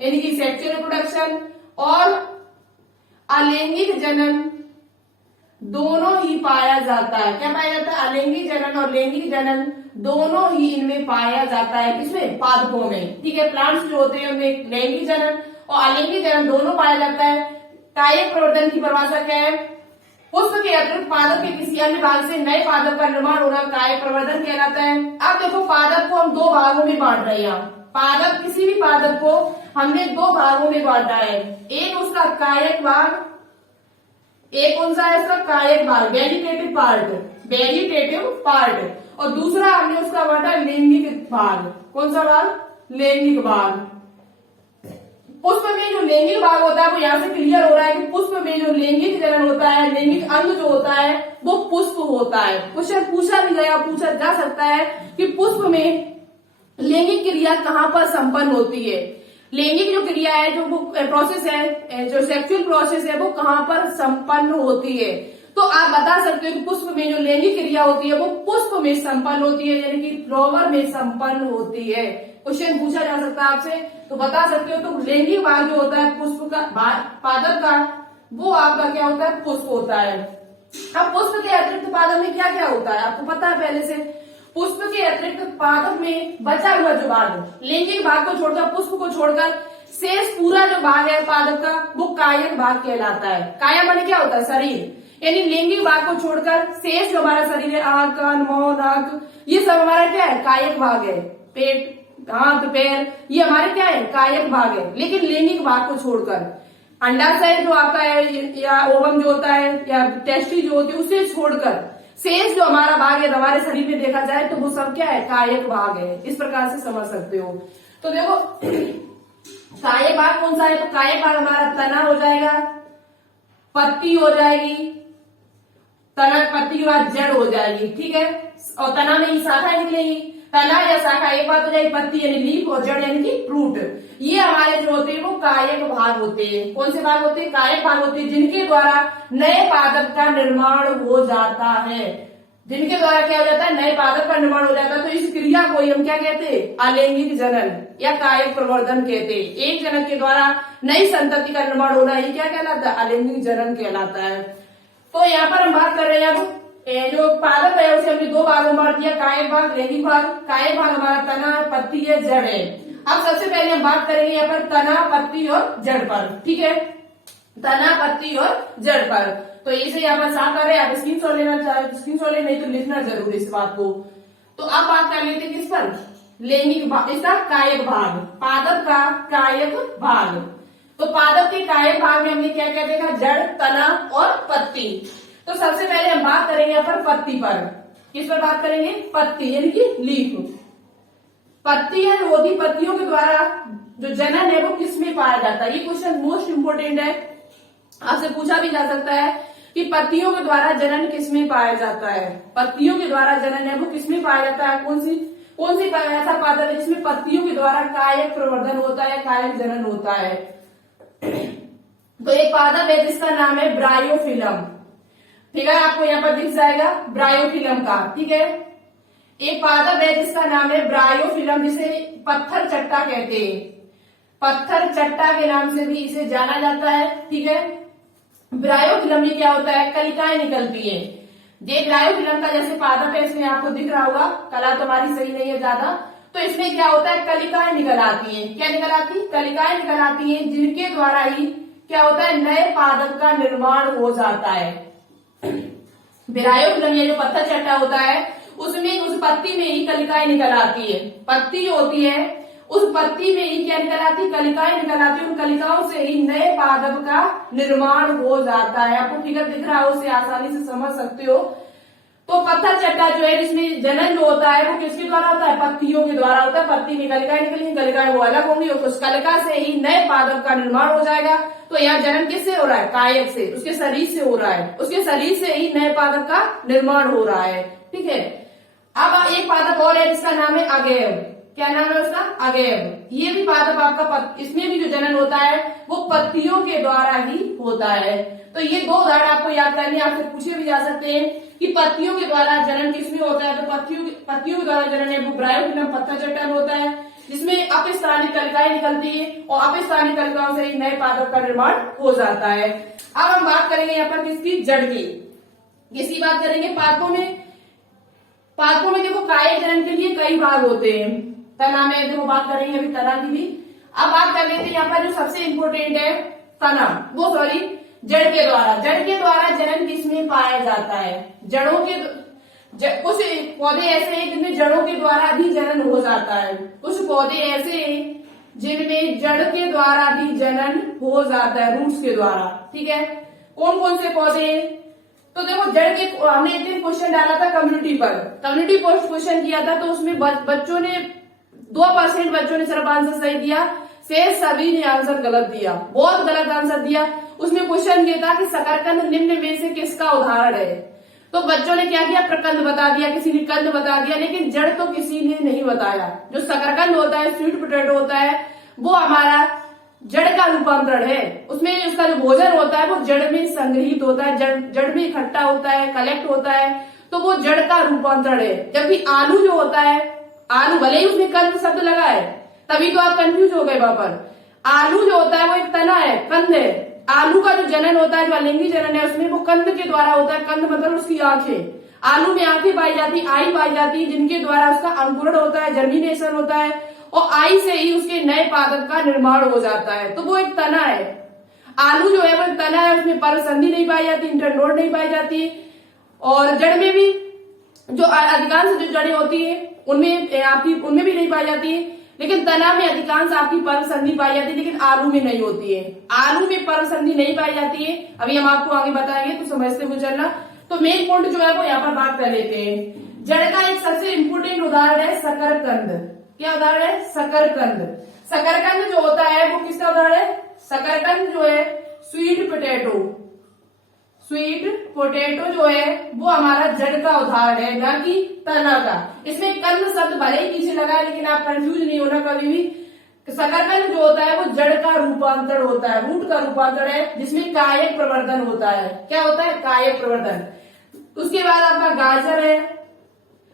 यानी कि सेक्सुअल रिप्रोडक्शन और अलैंगिक जनन दोनों ही पाया जाता है। क्या पाया जाता है? अलैंगिक जनन और लैंगिक जनन दोनों ही इनमें पाया जाता है। किसमें? पादपों में। ठीक है, प्लांट्स जो होते हैं उनमें लैंगिक जनन और अलैंगिक जनन दोनों पाया जाता है। कायिक प्रवर्धन की परिभाषा क्या है? पुष्प के अतिरिक्त पादप के किसी अन्य भाग से नए पादप का निर्माण होना कायिक प्रवर्धन कहलाता है। अब देखो, पादप को हम दो भागों में बांट रहे हैं। पादप, किसी भी पादप को हमने दो भागों में बांटा है। एक उसका कायिक भाग, एक कौन सा है उसका? कायिक भाग, वेजिटेटिव पार्ट, वेजिटेटिव पार्ट, और दूसरा हमने उसका बांटा लैंगिक भाग। कौन सा भाग? लैंगिक भाग। पुष्प में जो लैंगिक भाग होता है वो यहाँ से क्लियर हो रहा है कि पुष्प में जो लैंगिक जनन होता है, लैंगिक अंग जो होता है वो पुष्प होता है। क्वेश्चन पूछा भी गया, पूछा जा सकता है कि पुष्प में लैंगिक क्रिया कहाँ पर संपन्न होती है। लैंगिक जो क्रिया है, जो वो प्रोसेस है, जो सेक्सुअल प्रोसेस है, वो कहाँ पर संपन्न होती है। तो आप बता सकते हो कि पुष्प में जो लैंगिक क्रिया होती है वो पुष्प में संपन्न होती है, यानी कि फ्लावर में संपन्न होती है। क्वेश्चन पूछा जा सकता है आपसे, तो बता सकते हो। तो लैंगिक भाग जो होता है पुष्प का, पादप का, वो आपका क्या होता है? पुष्प होता है। अब पुष्प के अतिरिक्त पादप में क्या क्या होता है आपको पता है पहले से। पुष्प के अतिरिक्त पादप में बचा हुआ जो भाग, लैंगिक भाग को छोड़कर, पुष्प को छोड़कर शेष पूरा जो भाग है पादप का, वो कायिक भाग कहलाता है। काया माने क्या होता है? शरीर। यानी लैंगिक भाग को छोड़कर शेष जो हमारा शरीर है, आंख, कान, मुंह, नाक, ये सब हमारा क्या है? कायिक भाग है। पेट, हाथ, पैर, ये हमारे क्या है? कायिक भाग है। लेकिन लैंगिक भाग को छोड़कर, अंडाशय जो आपका है या ओवम जो होता है या टेस्टी जो होती है, उसे छोड़कर शेष जो हमारा भाग है हमारे शरीर में देखा जाए तो वो सब क्या है? कायिक भाग है। इस प्रकार से समझ सकते हो। तो देखो, कायिक भाग कौन सा है? तो कायिक भाग हमारा तना हो जाएगा, पत्ती हो जाएगी, तना, पत्ती के बाद जड़ हो जाएगी। ठीक है, और तना में ही शाखा निकलेगी। तना या शाखा एक बात हो जाएगी, पत्ती यानी लीफ और जड़ यानी कि रूट। ये हमारे जो होते हैं वो कायिक भाग होते हैं। कौन से भाग होते हैं? कायिक भाग होते हैं, जिनके द्वारा नए पादप का निर्माण हो जाता है। जिनके द्वारा क्या हो जाता है? नए पादप का निर्माण हो जाता है। तो इस क्रिया को हम क्या कहते हैं? अलैंगिक जनन या कायिक प्रवर्धन कहते हैं। एक जनक के द्वारा नई संतति का निर्माण होना, ये क्या कहलाता है? अलैंगिक जनन कहलाता है। तो यहाँ पर हम बात कर रहे हैं अब जो पादप है उसे हमने दो भागों में बांट दिया, कायिक भाग, लैंगिक भाग। कायिक भाग हमारा तना, पत्ती है, जड़ है। अब सबसे पहले हम बात करेंगे यहाँ पर तना, पत्ती और जड़ पर। ठीक है, तना, पत्ती और जड़ पर। तो इसे यहाँ पर साफ कर रहे हैं, आप स्क्रीनशॉट लेना चाहे स्क्रीनशॉट ले, नहीं तो लिखना जरूर इस बात को। तो अब बात कर लेते हैं किस पर? लैंगिक भाग, इसका कायिक भाग, पादप का कायिक भाग। तो पादप के कायिक भाग में हमने क्या क्या देखा? जड़, तना और पत्ती। तो सबसे पहले हम बात करेंगे यहाँ पर पत्ती पर। किस पर बात करेंगे? पत्ती यानी कि लीफ। पत्ती है जो होती, पत्तियों के द्वारा जो जनन है वो किस में पाया जाता है? ये क्वेश्चन मोस्ट इंपोर्टेंट है, आपसे पूछा भी जा सकता है कि पत्तियों के द्वारा जनन किस में पाया जाता है। पत्तियों के द्वारा जनन है वो किस में पाया जाता है? कौन सी ऐसा पादप है जिसमें पत्तियों के द्वारा कायिक प्रवर्धन होता है, कायिक जनन होता है? तो एक पादप है जिसका नाम है ब्रायोफिलम। ठीक है, आपको यहाँ पर दिख जाएगा ब्रायोफिलम का। ठीक है, एक पादप है जिसका नाम है ब्रायोफिलम, जिसे पत्थर चट्टा कहते हैं। पत्थर चट्टा के नाम से भी इसे जाना जाता है। ठीक है, ब्रायोफिलम में क्या होता है? कलिकाएं निकलती हैं। ये ब्रायोफिलम का जैसे पादप है, इसमें आपको दिख रहा होगा, कला तो हमारी सही नहीं है ज्यादा, तो इसमें क्या होता है? कलिकाएं निकल आती हैं। क्या निकल आती? कलिकाएं निकल आती हैं, जिनके द्वारा ही क्या होता है? नए पादप का निर्माण हो जाता है। ब्रायोफिलम ये जो पत्थर चट्टा होता है उसमें उस पत्ती में ही कलिकाएं निकल आती है। पत्ती जो होती है उस पत्ती में ही क्या निकल आती है, कलिकाएं निकल आती है। उन कलिकाओं से ही नए पादप का निर्माण हो जाता है। आपको फिगर दिख रहा हो, उसे आसानी से समझ सकते हो। तो पत्थर चट्टा जो है जिसमें जनन जो होता है वो किसके द्वारा होता है, पत्तियों के द्वारा होता है। पत्ती में कलिकाएं निकलेंगी, कलिकाएं वो अलग होंगी, उस कलिका से ही नए पादप का निर्माण हो जाएगा। तो यहाँ जनन किससे हो रहा है, कायक से, उसके शरीर से हो रहा है। उसके शरीर से ही नए पादप का निर्माण हो रहा है। ठीक है, अब एक पादप और है जिसका नाम है अगेव। क्या नाम है उसका, अगेव। ये भी पादप आपका इसमें भी जो जनन होता है वो पत्तियों के द्वारा ही होता है। तो ये दो उदाहरण आपको याद करने, आपसे पूछे भी जा सकते हैं कि पत्तियों के द्वारा जनन किसमें होता है। तो पत्तियों के द्वारा जनन है वो ब्रायोफिलम पत्थर चट्टा में होता है, जिसमें अपस्थानिक कलिकाएं निकलती है और अपस्थानिक कलिकाओं से नए पादप का निर्माण हो जाता है। अब हम बात करेंगे यहाँ पर किसकी, जड़ की। किसकी बात करेंगे, पादपों में। पादपों में देखो कायिक जनन के लिए कई भाग होते हैं। तना में देखो बात करेंगे अभी तना की भी। अब बात कर लेते हैं यहाँ पर जो सबसे इम्पोर्टेंट है तना, वो सॉरी जड़ के द्वारा। जड़ के द्वारा जनन किसमें पाया जाता है, जड़ों के कुछ पौधे ऐसे हैं जिनमें जड़ों के द्वारा भी जनन हो जाता है। कुछ पौधे ऐसे हैं जिनमें जड़ के द्वारा भी जनन हो जाता है, रूट्स के द्वारा। ठीक है, कौन कौन से पौधे हैं, तो देखो जड़ के हमने एक दिन क्वेश्चन डाला था कम्युनिटी पर, कम्युनिटी पोस्ट क्वेश्चन किया था। तो उसमें बच्चों ने 2% बच्चों ने सिर्फ आंसर सही दिया, शेष सभी ने आंसर गलत दिया, बहुत गलत आंसर दिया। उसमें क्वेश्चन ये था कि शकरकंद निम्न में से किसका उदाहरण है। तो बच्चों ने क्या किया, प्रकंद बता दिया, किसी ने कंद बता दिया, लेकिन जड़ तो किसी ने नहीं बताया। जो शकरकंद होता है, स्वीट पोटैटो होता है, वो हमारा जड़ का रूपांतरण है। उसमें उसका जो भोजन होता है वो जड़ में संग्रहित होता है, जड़ में इकट्ठा होता है, कलेक्ट होता है, तो वो जड़ का रूपांतरण है। जबकि आलू जो होता है, आलू भले ही उसमें कंद शब्द लगा है, तभी तो आप कंफ्यूज हो गए वहां पर। आलू जो होता है वो एक तना है, कंद है। आलू का जो जनन होता है, जो अलिंगी जनन है, उसमें वो कंद के द्वारा होता है। कंद मतलब उसकी आंखें, आलू में आंखें पाई जाती, आई पाई जाती है, जिनके द्वारा उसका अंकुरण होता है, जर्मिनेशन होता है, और आई से ही उसके नए पादप का निर्माण हो जाता है। तो वो एक तना है। आलू जो है वो एक तना है, उसमें परसंधि नहीं पाई जाती, इंटरनोड नहीं पाई जाती। और जड़ में भी जो अधिकांश जो जड़ें होती है उनमें भी नहीं पाई जाती है, लेकिन तना में अधिकांश आपकी पर्व संधि पाई जाती है, लेकिन आलू में नहीं होती है। आलू में पर्व संधि नहीं पाई जाती है, अभी हम आपको आगे बताएंगे, तो समझते हुए चलना। तो मेन पॉइंट जो है वो यहाँ पर बात कर लेते हैं। जड़ का एक सबसे इम्पोर्टेंट उदाहरण है शकरकंद। क्या उदाहरण है, शकरकंद। शकरकंद जो होता है वो किसका उदाहरण है, शकरकंद जो है स्वीट पोटैटो। स्वीट पोटैटो जो है वो हमारा जड़ का उदाहरण है, ना कि तना का। इसमें कंद शब्द भले ही पीछे लगा है, लेकिन आप कंफ्यूज नहीं होना कभी भी। शकरकंद जो होता है वो जड़ का रूपांतरण होता है, रूट का रूपांतरण है, जिसमें कायक प्रवर्धन होता है। क्या होता है, कायक प्रवर्धन। उसके बाद आपका गाजर है,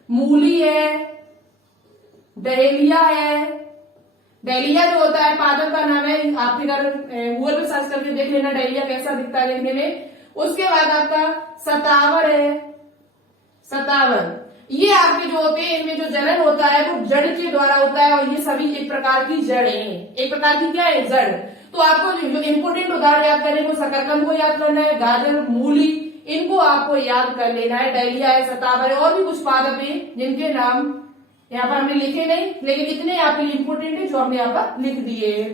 मूली है, डहेलिया है। डहेलिया जो होता है पादप का नाम है, आप फिर गूगल पे सर्च करके देख लेना डहेलिया कैसा दिखता है देखने में। उसके बाद आपका सतावर है, सतावर। ये आपके जो होते हैं इनमें जो जनन होता है वो जड़ के द्वारा होता है, और ये सभी एक प्रकार की जड़ है। एक प्रकार की क्या है, जड़। तो आपको जो इम्पोर्टेंट उदाहरण याद करने को, शकरकंद को याद करना है, गाजर, मूली, इनको आपको याद कर लेना है। डहेलिया है, सतावर है, और भी कुछ पादप है जिनके नाम यहाँ पर हमने लिखे नहीं, लेकिन इतने आपके लिए इम्पोर्टेंट है जो हमने यहाँ पर लिख दिए।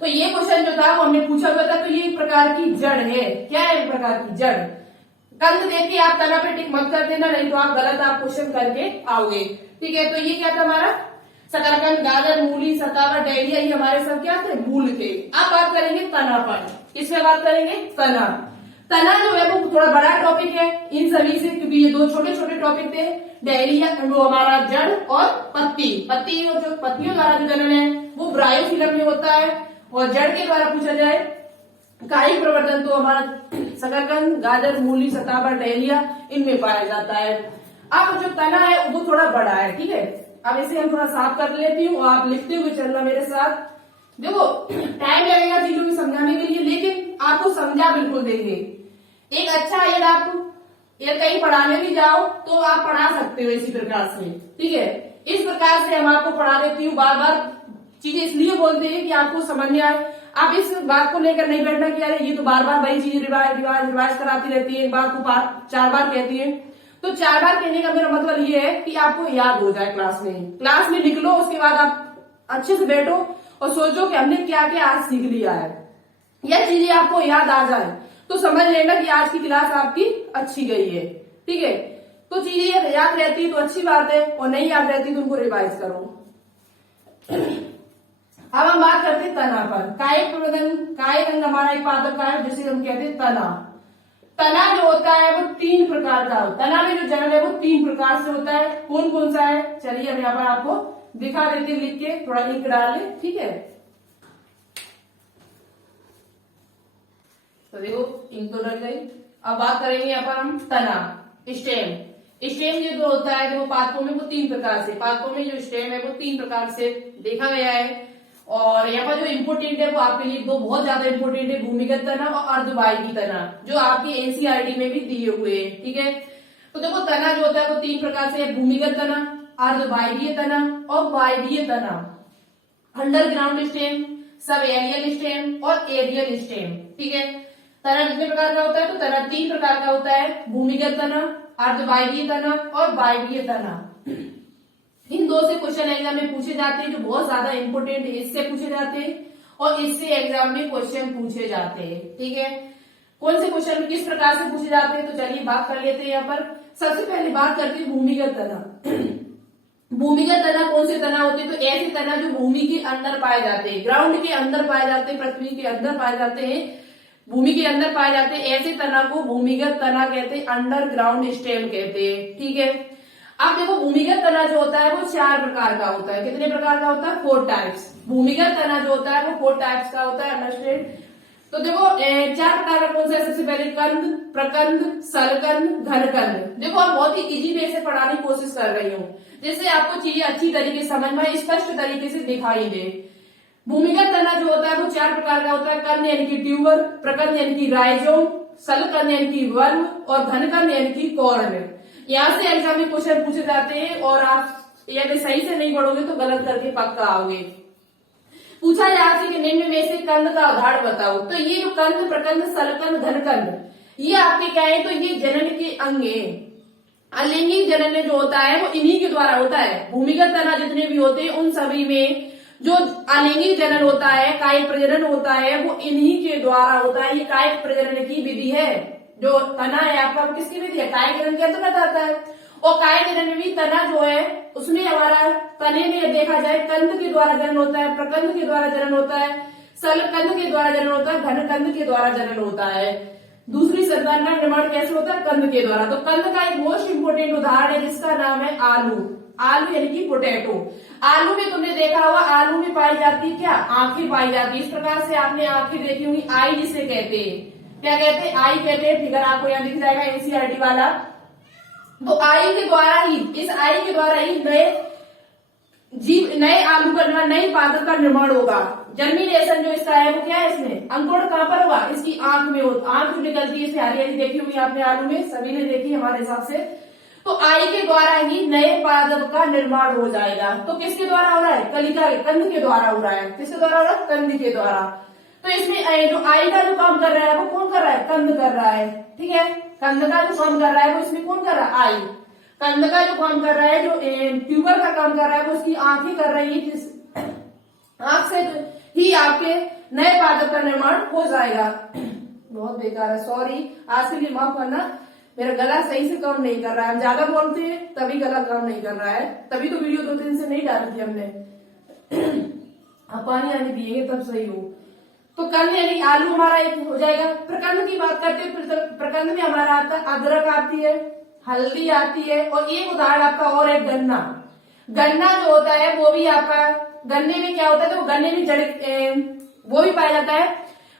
तो ये क्वेश्चन जो था वो हमने पूछा हुआ था। तो ये एक प्रकार की जड़ है। क्या है, एक प्रकार की जड़। कंद देख के आप तना पे टिक मत कर देना, नहीं तो आप गलत आप क्वेश्चन करके आओगे। ठीक है, तो ये क्या था हमारा, शकरकंद, गाजर, मूली, सतावर, डहेलिया, ये हमारे सब क्या थे, मूल थे। अब बात करेंगे तना पर। किसमें बात करेंगे, तना। तना जो है वो थोड़ा बड़ा टॉपिक है इन सभी से, क्योंकि ये दो छोटे छोटे टॉपिक थे। डहेलिया वो हमारा जड़, और पत्ती। पत्ती जो पत्तियों द्वारा जो जनन है वो ब्रायोफिलम में होता है, और जड़ के द्वारा पूछा जाए कायिक प्रवर्धन तो हमारा शकरकंद, गाजर, मूली, सतावर, डहेलिया, इनमें पाया जाता है। अब जो तना है वो थोड़ा बड़ा है। ठीक है, अब इसे हम थोड़ा साफ कर लेती हूँ, आप लिखते हुए चलना मेरे साथ। देखो टाइम लगेगा चीजों को समझाने के लिए, लेकिन आपको समझा बिल्कुल देंगे। एक अच्छा एड आप या कहीं पढ़ाने भी जाओ तो आप पढ़ा सकते हो इसी प्रकार से। ठीक है, इस प्रकार से हम आपको पढ़ा देती हूँ। बार बार चीजें इसलिए बोलते हैं कि आपको समझ में आए। आप इस बात को लेकर नहीं बैठना कि अरे ये तो बार बार वही चीज रिवाज कराती रहती है, एक बात को 4 बार कहती है। तो 4 बार कहने का मेरा मतलब ये है कि आपको याद हो जाए, क्लास में लिख लो, उसके बाद आप अच्छे से बैठो और सोचो कि हमने क्या क्या आज सीख लिया है। यह चीजें आपको याद आ जाए तो समझ लेना कि आज की क्लास आपकी अच्छी गई है। ठीक है, तो चीजें याद रहती है तो अच्छी बात है, और नहीं याद रहती तो उनको रिवाइज करो। अब हम बात करते हैं तना पर। कायिक प्रबंधन, कायिक अंग हमारा एक पादप का है जिसे हम कहते हैं तना। तना जो होता है वो 3 प्रकार का होता है। तना में जो जन्म है वो 3 प्रकार से होता है। कौन कौन सा है, चलिए हम यहाँ पर आपको दिखा देते हैं, लिख के थोड़ा लिख डाल ले। ठीक है, तो देखो इंक तो डल गई। अब बात करेंगे यहाँ पर हम तना, स्टेम। स्टेम जो होता है देखो पादपों में वो 3 प्रकार से, पादपों में जो स्टेम है वो 3 प्रकार से देखा गया है। और यहाँ पर जो इम्पोर्टेंट है वो आपके लिए 2 बहुत ज्यादा इम्पोर्टेंट है, भूमिगत तना और अर्धवायवीय तना, जो आपकी एनसीईआरटी में भी दिए हुए हैं। ठीक है, तो देखो तना जो होता है वो 3 प्रकार से है, भूमिगत तना, अर्धवायवीय तना और वायवीय तना। अंडरग्राउंड स्टेम, सब एरियल स्टेम और एरियल स्टेम। ठीक है, तना कितने प्रकार का होता है, तो तना 3 प्रकार का होता है, भूमिगत तना, अर्धवायवीय तना और वायवीय तना। इन 2 से क्वेश्चन एग्जाम में पूछे जाते हैं, जो बहुत ज्यादा इंपोर्टेंट है, इससे पूछे जाते हैं और इससे एग्जाम में क्वेश्चन पूछे जाते हैं। ठीक है, कौन से क्वेश्चन किस प्रकार से पूछे जाते हैं, तो चलिए बात कर लेते हैं। यहाँ पर सबसे पहले बात करते हैं भूमिगत तना। भूमिगत तना कौन से तना होते हैं, तो ऐसे तना जो भूमि के अंदर पाए जाते हैं, ग्राउंड के अंदर पाए जाते हैं, पृथ्वी के अंदर पाए जाते हैं, भूमि के अंदर पाए जाते हैं, ऐसे तना को भूमिगत तना कहते हैं, अंडरग्राउंड स्टेम कहते हैं। ठीक है, अब देखो भूमिगत तना जो होता है वो 4 प्रकार का होता है। कितने प्रकार का होता है, 4 टाइप्स। भूमिगत तना जो होता है वो 4 टाइप्स का होता है, अंडरस्टैंड। तो देखो 4 प्रकार का कौन सा है, सबसे पहले कंद, प्रकंद, सलकंद, घनकंद। देखो आप बहुत ही इजी वे से पढ़ाने की कोशिश कर रही हूँ, जिससे आपको चीजें अच्छी तरीके से समझ में, स्पष्ट तरीके से दिखाई दे। भूमिगत तना जो होता है वो 4 प्रकार का होता है, कंद यानी कि ट्यूबर, प्रकंद यानी कि राइजोम, सलकंद यानी कि वर्म और घनकंद यानी कि कॉर्न। यहाँ से एग्जाम में क्वेश्चन पूछे जाते हैं और आप यदि सही से नहीं पढ़ोगे तो गलत करके पक्का आओगे। पूछा जाए कि निम्न में से कंद का उदाहरण बताओ, तो ये जो कंद, प्रकंद, सलकंद, घनकंद, ये आपके क्या है, तो ये जनन के अंग है। अलिंगिक जनन जो होता है वो इन्हीं के द्वारा होता है। भूमिगत तना जितने भी होते हैं उन सभी में जो अलिंगिक जनन होता है, कायिक प्रजनन होता है, वो इन्हीं के द्वारा होता है। ये कायिक प्रजनन की विधि है। जो तना है आपका किसकी विधि है, कायिक जनन के अंतर्गत आता है। और कायिक जनन में भी तना जो है उसमें हमारा तने में देखा जाए कंद के द्वारा जनन होता है, प्रकंद के द्वारा जनन होता है, सलकंद के द्वारा जनन होता है, घनकंद के द्वारा जनन होता है। दूसरी संतान का निर्माण कैसे होता है, कंद के द्वारा। तो कंद का एक मोस्ट इंपोर्टेंट उदाहरण है जिसका नाम है आलू। आलू यानी कि पोटैटो। आलू में तुमने देखा होगा, आलू में पाई जाती क्या, आंखें पाई जाती। इस प्रकार से आपने आंखें देखी होंगी, आई जिसे कहते हैं, क्या कहते हैं, आई कहते हैं। फिगर आपको यहाँ दिख जाएगा एनसीईआरटी वाला। तो आई के द्वारा ही, इस आई के द्वारा ही नए आलू का, नई पादप का निर्माण होगा। जर्मिनेशन जो इसका है वो क्या है, इसमें अंकुरण कहां पर होगा, इसकी आंख में होगा। आंख जो निकलती है इसमें हरियाली देखी होगी आपने आलू में, सभी ने देखी हमारे हिसाब से। तो आई के द्वारा ही नए पादप का निर्माण हो जाएगा। तो किसके द्वारा हो रहा है, कलिका के, कंद के द्वारा हो रहा है। किसके द्वारा हो रहा है, कंद के द्वारा। तो इसमें जो आई का जो काम कर रहा है वो कौन कर रहा है, कंद कर रहा है। ठीक है, कंद का जो काम कर रहा है वो इसमें कौन कर रहा है, आई। कंद का जो काम कर रहा है, जो ट्यूबर का काम कर रहा है वो उसकी आंखें कर रही है, जिस आंख से ही आपके नए पादप का निर्माण हो जाएगा। बहुत बेकार है, सॉरी, आज के लिए माफ करना, मेरा गला सही से काम नहीं कर रहा है। हम ज्यादा बोलते हैं तभी गला काम नहीं कर रहा है, तभी तो वीडियो 2 दिन से नहीं डाली थी हमने। अब पानी आने दिए तब सही हो। तो कंद यानी आलू हमारा एक हो जाएगा। प्रकंद की बात करते हैं, प्रकंद में हमारा आता है अदरक आती है, हल्दी आती है, और एक उदाहरण आपका और है गन्ना। गन्ना जो होता है वो भी आपका, गन्ने में क्या होता है, तो गन्ने में जड़ वो भी पाया जाता है,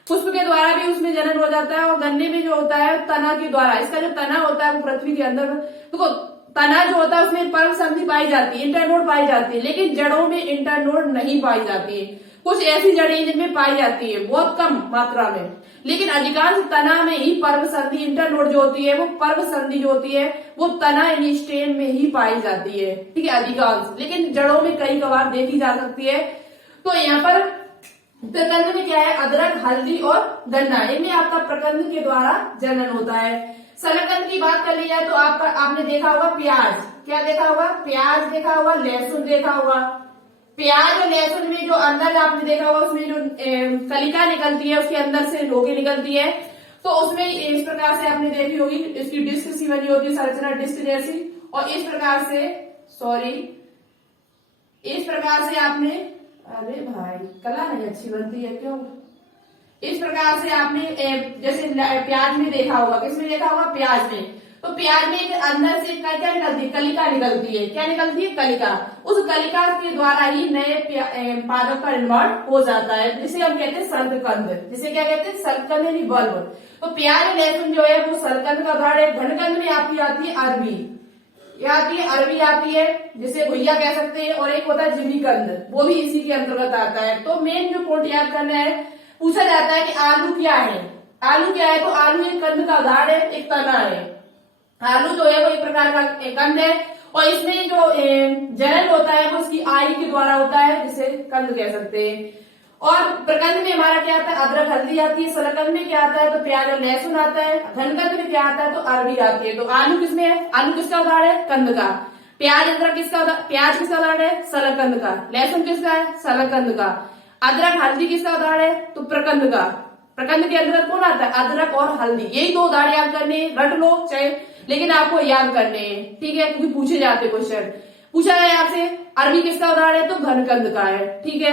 पुष्प के द्वारा भी उसमें जनन हो जाता है। और गन्ने में जो होता है तना के द्वारा, इसका जो तना होता है वो पृथ्वी के अंदर, तो तना जो होता है उसमें पर्व संधि पाई जाती है, इंटरनोड पाई जाती है, लेकिन जड़ों में इंटरनोड नहीं पाई जाती है। कुछ ऐसी जड़ें जिनमें पाई जाती है, बहुत कम मात्रा में, लेकिन अधिकांश तना में ही पर्व संधि, इंटरनोड जो होती है वो पर्व संधि जो होती है वो तना यानी स्टेम में ही पाई जाती है। ठीक है, अधिकांश, लेकिन जड़ों में कई कभार देखी जा सकती है। तो यहाँ पर प्रकंद में क्या है, अदरक, हल्दी और गन्ना, इनमें आपका प्रकंद के द्वारा जनन होता है। शलगम की बात कर ली जाए तो आपने देखा होगा प्याज, क्या देखा होगा, प्याज देखा होगा, लहसुन देखा होगा। प्याज और लहसुन में जो अंदर आपने देखा होगा उसमें जो कलिका निकलती है, उसके अंदर से लोगे निकलती है, तो उसमें इस प्रकार से आपने देखी होगी, इसकी डिस्क सी बनी होती है, संरचना डिस्क जैसी, और इस प्रकार से इस प्रकार से आपने, अरे भाई कला नहीं अच्छी बनती है क्यों, इस प्रकार से आपने जैसे प्याज में देखा होगा, किसमें देखा होगा, प्याज में, तो प्याज में अंदर से क्या निकलती है, कलिका निकलती है, क्या निकलती है, कलिका। उस कलिका के द्वारा ही नए पादप का निर्माण हो जाता है, जिसे हम कहते हैं शलगकंद, जिसे क्या कहते हैं, शलगकंद यानी बल्ब। तो प्याज लहसुन जो है वो शलगकंद का उदाहरण है। घनकंद में आपकी आती है अरबी, ये आती है अरबी आती है, जिसे भुइया कह सकते हैं, और एक होता है जिमीकंद, वो भी इसी के अंतर्गत आता है। तो मेन जो पॉइंट याद करना है, पूछा जाता है कि आलू क्या है, आलू क्या है, तो आलू एक कंद का उदाहरण है, एक तना है। आलू जो है वो एक प्रकार का कंद है, और इसमें जो जनन होता है वो उसकी आई के द्वारा होता है, जिसे कंद कह सकते हैं। और प्रकंद में हमारा क्या आता है, अदरक हल्दी आती है। शलगम में क्या आता है, तो प्याज और लहसुन आता है। घनकंद में क्या आता है, तो अरबी आती है। तो आलू किसमें है, आलू किसका उदाहरण है, कंद का। प्याज अदरक किसका, प्याज किसका उदाहरण है, शलगकंद का। लहसुन किसका है, शलगकंद का। अदरक हल्दी किसका उदाहरण है, तो प्रकंद का। प्रकंद के अंतर्गत कौन आता है, अदरक और हल्दी। यही दो उदाहरण याद करने, रट लो चाहे, लेकिन आपको याद करने हैं, ठीक है, क्योंकि पूछे जाते क्वेश्चन। पूछा गया आपसे अरबी किसका उदाहरण है, तो घनकंद का है, ठीक है।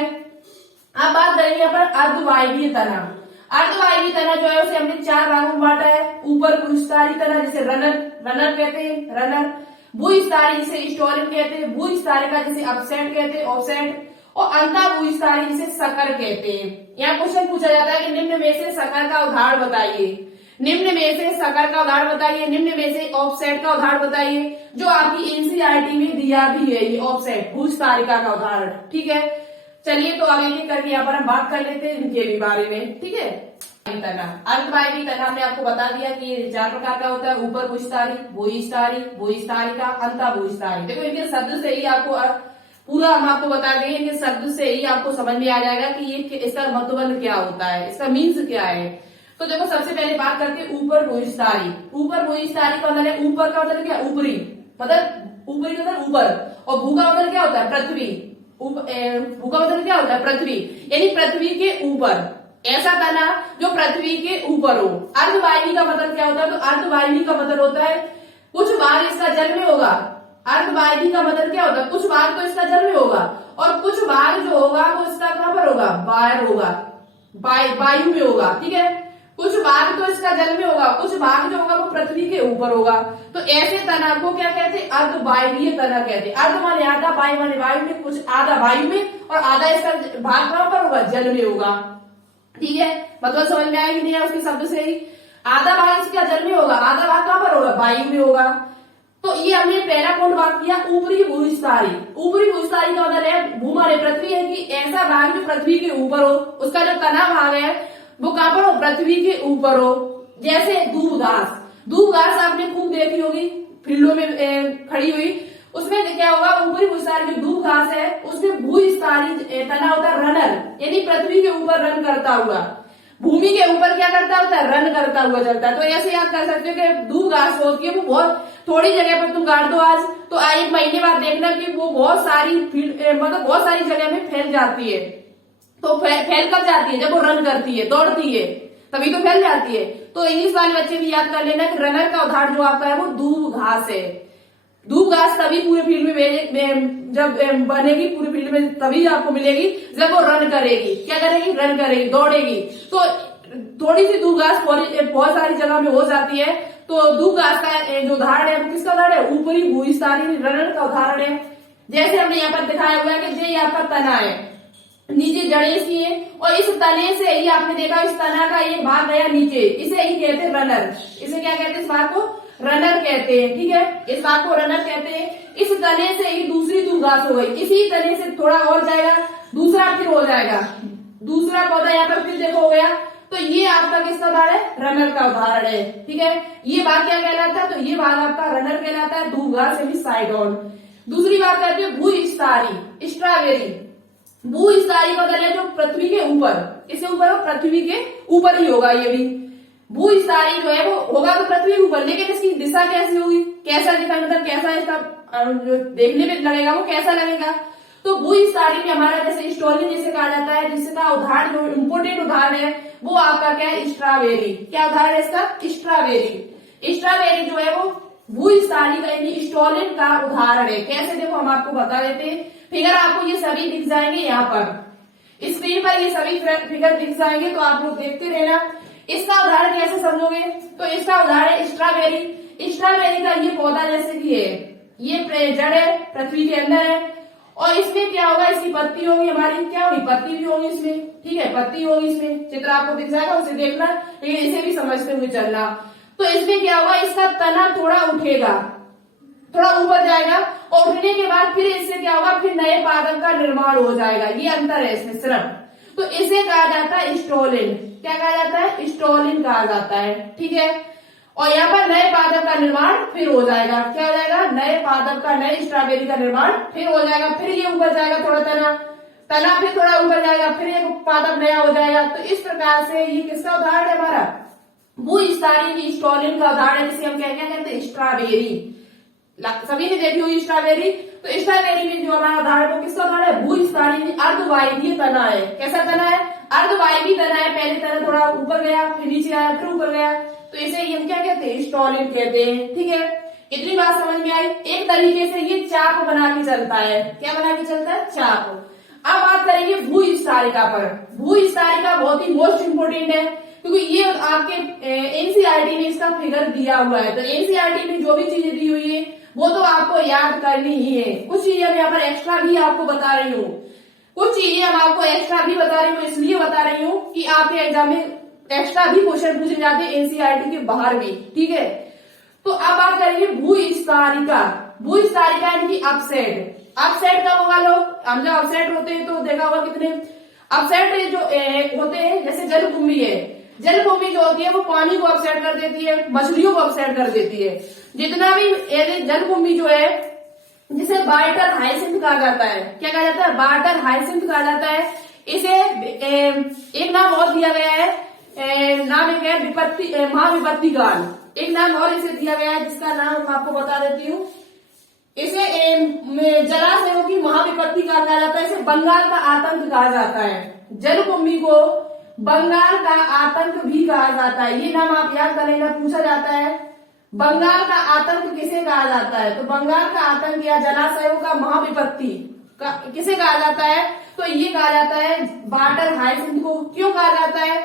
अब बात करेंगे अपन अर्धवायवीय तना। अर्धवायवीय तना जो है उसे हमने 4 भागों में बांटा है। ऊपर भूविस्तारी तना, जिसे रनर कहते हैं, रनर। भूविस्तारी जिसे स्टोलन कहते हैं, भूविस्तारिका जिसे अपसेट कहते हैं, ऑफसेट। और अंता भूविस्तारी जिसे सकर कहते हैं। यहाँ क्वेश्चन पूछा जाता है कि निम्न में से सकर का उदाहरण बताइए, निम्न में से सकर का उदाहरण बताइए, निम्न में से ऑफसेट का उदाहरण बताइए, जो आपकी एनसीईआरटी में दिया भी है, ये ऑफसेट भूविस्तारिका का उदाहरण, ठीक है। चलिए तो अब एक एक करके यहाँ पर हम बात कर लेते हैं इनके भी बारे में, ठीक है। तना, अर्धवायवीय तना हमने आपको बता दिया कि ये 4 प्रकार का होता है, ऊपर भूविस्तारी, भूविस्तारी, भूविस्तारिका, अंता भूविस्तारी। देखो इनके शब्द से ही आपको पूरा हम आपको बता देंगे, इनके शब्द से ही आपको समझ में आ जाएगा कि ये इसका मतबल क्या होता है, इसका मीन्स क्या है। तो देखो सबसे पहले बात करते हैं ऊपर भूविस्तारी। ऊपर भूविस्तारी का मतलब है, ऊपर का मतलब क्या, ऊपरी, मतलब ऊपरी का मतलब ऊपर, और भू का मतलब क्या होता है, पृथ्वी। भू का मतलब क्या होता है, पृथ्वी, यानी पृथ्वी के ऊपर, ऐसा तना जो पृथ्वी के ऊपर हो। अर्धवायवी का मतलब क्या होता है, तो अर्धवायवी का मतलब होता है कुछ भाग इसका जल में होगा। अर्धवायवी का मतलब क्या होता है, कुछ भाग तो इसका जल में होगा, और कुछ भाग जो होगा वो इसका कहां पर होगा, बाहर होगा, वायु में होगा, ठीक है। कुछ भाग तो इसका जल में होगा, कुछ भाग जो होगा वो पृथ्वी के ऊपर होगा। तो ऐसे तना को क्या कहते हैं, अर्धवायवीय तना कहते हैं। अर्ध माने आधा, वायु माने वायु में, कुछ आधा वायु में और आधा इसका भाग कहां पर होगा, जल में होगा, ठीक है। मतलब समझ में आया कि नहीं है उसके शब्द से ही, आधा भाग इसका जल में होगा, आधा भाग कहां पर होगा, वायु में होगा। तो ये हमने पहला पॉइंट बात किया, ऊपरी भूविस्तारी। ऊपरी भूविस्तारी का मतलब है, भू माने पृथ्वी है, कि ऐसा भाग जो पृथ्वी के ऊपर हो, उसका जो तना भाग है वो कहां पर हो, पृथ्वी के ऊपर हो। जैसे दूब घास, दूब घास आपने खूब देखी होगी फील्डों में खड़ी हुई, उसमें क्या होगा, ऊपरी भूविस्तारी जो दूब घास है उसमें भूविस्तारी तना होता है रनर, यानी पृथ्वी के ऊपर रन करता हुआ, भूमि के ऊपर क्या करता होता है, रन करता हुआ चलता है। तो ऐसे याद कर सकते हो कि दूब घास होती है वो बहुत थोड़ी जगह पर तुम काट दो आज, तो 1 महीने बाद देखना कि वो बहुत सारी मतलब बहुत सारी जगह में फैल जाती है। तो फैल कब जाती है, जब वो रन करती है, दौड़ती है, तभी तो फैल जाती है। तो इंग्लिश वाले बच्चे भी याद कर लेना कि रनर का उदाहरण जो आपका है वो दूब घास है। दूब घास तभी पूरे फील्ड में जब बनेगी, पूरे फील्ड में तभी आपको मिलेगी जब वो रन करेगी। क्या करेगी, रन करेगी, दौड़ेगी। तो थोड़ी सी दूब घास बहुत सारी जगह में हो जाती है। तो दूब घास का जो उदाहरण है वो किसका उदाहरण है, ऊपरी भूविस्तारी रनर का उदाहरण है। जैसे हमने यहाँ पर दिखाया हुआ है कि ये यहाँ पर तना है, नीचे जड़ें इसकी है, और इस तने से ही आपने देखा इस तना का ये भाग गया नीचे, इसे ही कहते हैं रनर। इसे क्या कहते हैं, इस भाग को रनर कहते हैं, ठीक है, इस भाग को रनर कहते हैं। इस तने से ही दूसरी दूब घास हो गई, इसी तने से थोड़ा और जाएगा, दूसरा फिर हो जाएगा, दूसरा पौधा यहाँ पर फिर देखो हो गया। तो ये आपका किसका उदाहरण है, रनर का उदाहरण है, ठीक है। ये भाग क्या कहलाता है, तो ये भाग आपका रनर कहलाता है, दूब घास यानी साइड ऑन। दूसरी बात करते हैं भूविस्तारी, स्ट्रॉबेरी। भूविस्तारी का मतलब है जो पृथ्वी के ऊपर, इससे ऊपर हो, पृथ्वी के ऊपर ही होगा ये भी। भूस्तारी जो है वो होगा तो पृथ्वी के ऊपर, लेकिन इसकी दिशा कैसी होगी, कैसा दिशा मतलब कैसा इसका जो देखने में लगेगा वो कैसा लगेगा। तो भूस्तारी में हमारा जैसे स्टॉलिन जिसे कहा जाता है, जिसका उदाहरण जो इम्पोर्टेंट उदाहरण है वो आपका क्या है, स्ट्रॉबेरी। क्या उदाहरण है इसका, स्ट्रॉबेरी। स्ट्रॉबेरी जो है वो भूस्तारी का यानी स्टॉलिन का उदाहरण है। कैसे, देखो हम आपको बता देते हैं। फिगर आपको ये सभी दिख जाएंगे, यहाँ पर स्क्रीन पर ये सभी फिगर दिख जाएंगे, तो आप लोग देखते रहना। इसका उदाहरण कैसे समझोगे, तो इसका उदाहरण है स्ट्रॉबेरी। स्ट्रॉबेरी का ये पौधा जैसे कि है, ये जड़ है, पृथ्वी के अंदर है, और इसमें क्या होगा, इसकी पत्ती होगी, हमारी क्या होगी, पत्ती भी होगी इसमें, ठीक है, पत्ती होगी इसमें। चित्र आपको दिख जाएगा, उसे देखना, लेकिन इसे भी समझते हुए चलना। तो इसमें क्या होगा, इसका तना थोड़ा उठेगा, थोड़ा ऊपर जाएगा, और उठने के बाद फिर इससे क्या होगा, फिर नए पादप का निर्माण हो जाएगा। ये अंतर है इसमें सिर्फ। तो इसे कहा जाता है स्टॉलिन। क्या कहा जाता है, स्टॉलिन कहा जाता है, ठीक है। और यहाँ पर नए पादप का निर्माण फिर हो जाएगा। क्या हो जाएगा, नए पादप का, नए स्ट्रॉबेरी का निर्माण फिर हो जाएगा। फिर ये ऊपर जाएगा थोड़ा तना फिर थोड़ा ऊपर जाएगा, फिर ये पादप नया हो जाएगा। तो इस प्रकार से ये किसका उदाहरण है, हमारा भूस्तारी की स्टॉलिन का उदाहरण, जिसे हम क्या कहते हैं, स्ट्रॉबेरी। सभी ने देखी हुई स्ट्रॉबेरी। तो स्ट्रॉबेरी में जो हमारा उदाहरण है वो किसका उदाहरण है, भूस्तारी। अर्धवायवीय तना है। कैसा तना है, अर्धवायवीय तना है। पहले तना थोड़ा ऊपर गया, फिर नीचे आया, फिर ऊपर गया, तो इसे हम क्या कहते हैं, स्टॉलिन कहते हैं, ठीक है। इतनी बात समझ में आई। एक तरीके से ये चाप बना के चलता है। क्या बना के चलता है, चाप। अब बात करेंगे भूस्तारिका पर। भूस्तारिका बहुत ही मोस्ट इंपोर्टेंट है, क्योंकि ये आपके एनसीईआरटी में इसका फिगर दिया हुआ है। तो एनसीईआरटी में जो भी चीजें दी हुई है वो तो आपको याद करनी ही है। कुछ चीजें मैं यहाँ पर एक्स्ट्रा भी आपको बता रही हूँ, कुछ चीजें हम आपको एक्स्ट्रा भी बता रही हूँ, इसलिए बता रही हूँ कि आपके एग्जाम में एक्स्ट्रा भी क्वेश्चन पूछे जाते हैं एनसीईआरटी के बाहर भी, ठीक है। तो अब बात करेंगे भूस्तारिका। भूस्तारिका यानी कि अपसेट। अपसेट कब होगा, लोग हम जब अपसेट होते हैं तो देखा होगा कितने अपसेट जो होते हैं, जैसे जलकुंभी है। जलकुंभी जो होती है वो पानी को अपसेट कर देती है, मछलियों को अपसेट कर देती है। जितना भी जलकुंभी जो है, जिसे वाटर हाइसिंथ कहा जाता है। क्या कहा जाता है, वाटर हाइसिंथ कहा जाता है। इसे एक नाम और दिया गया है, नाम एक है विपत्ति, महाविपत्ति काल। एक नाम और इसे दिया गया है, जिसका नाम मैं आपको बता देती हूँ। इसे जलाशयों की महाविपत्ति काल कहा जाता है। इसे बंगाल का आतंक कहा जाता है। जलकुंभी को बंगाल का आतंक भी कहा जाता है। ये नाम आप याद कर लेना, पूछा जाता है। बंगाल का आतंक किसे कहा जाता है, तो बंगाल का आतंक या जलाशयों का महाविपत्ति किसे कहा जाता है, तो ये कहा जाता है वाटर हाइसिंथ को। क्यों कहा जाता है,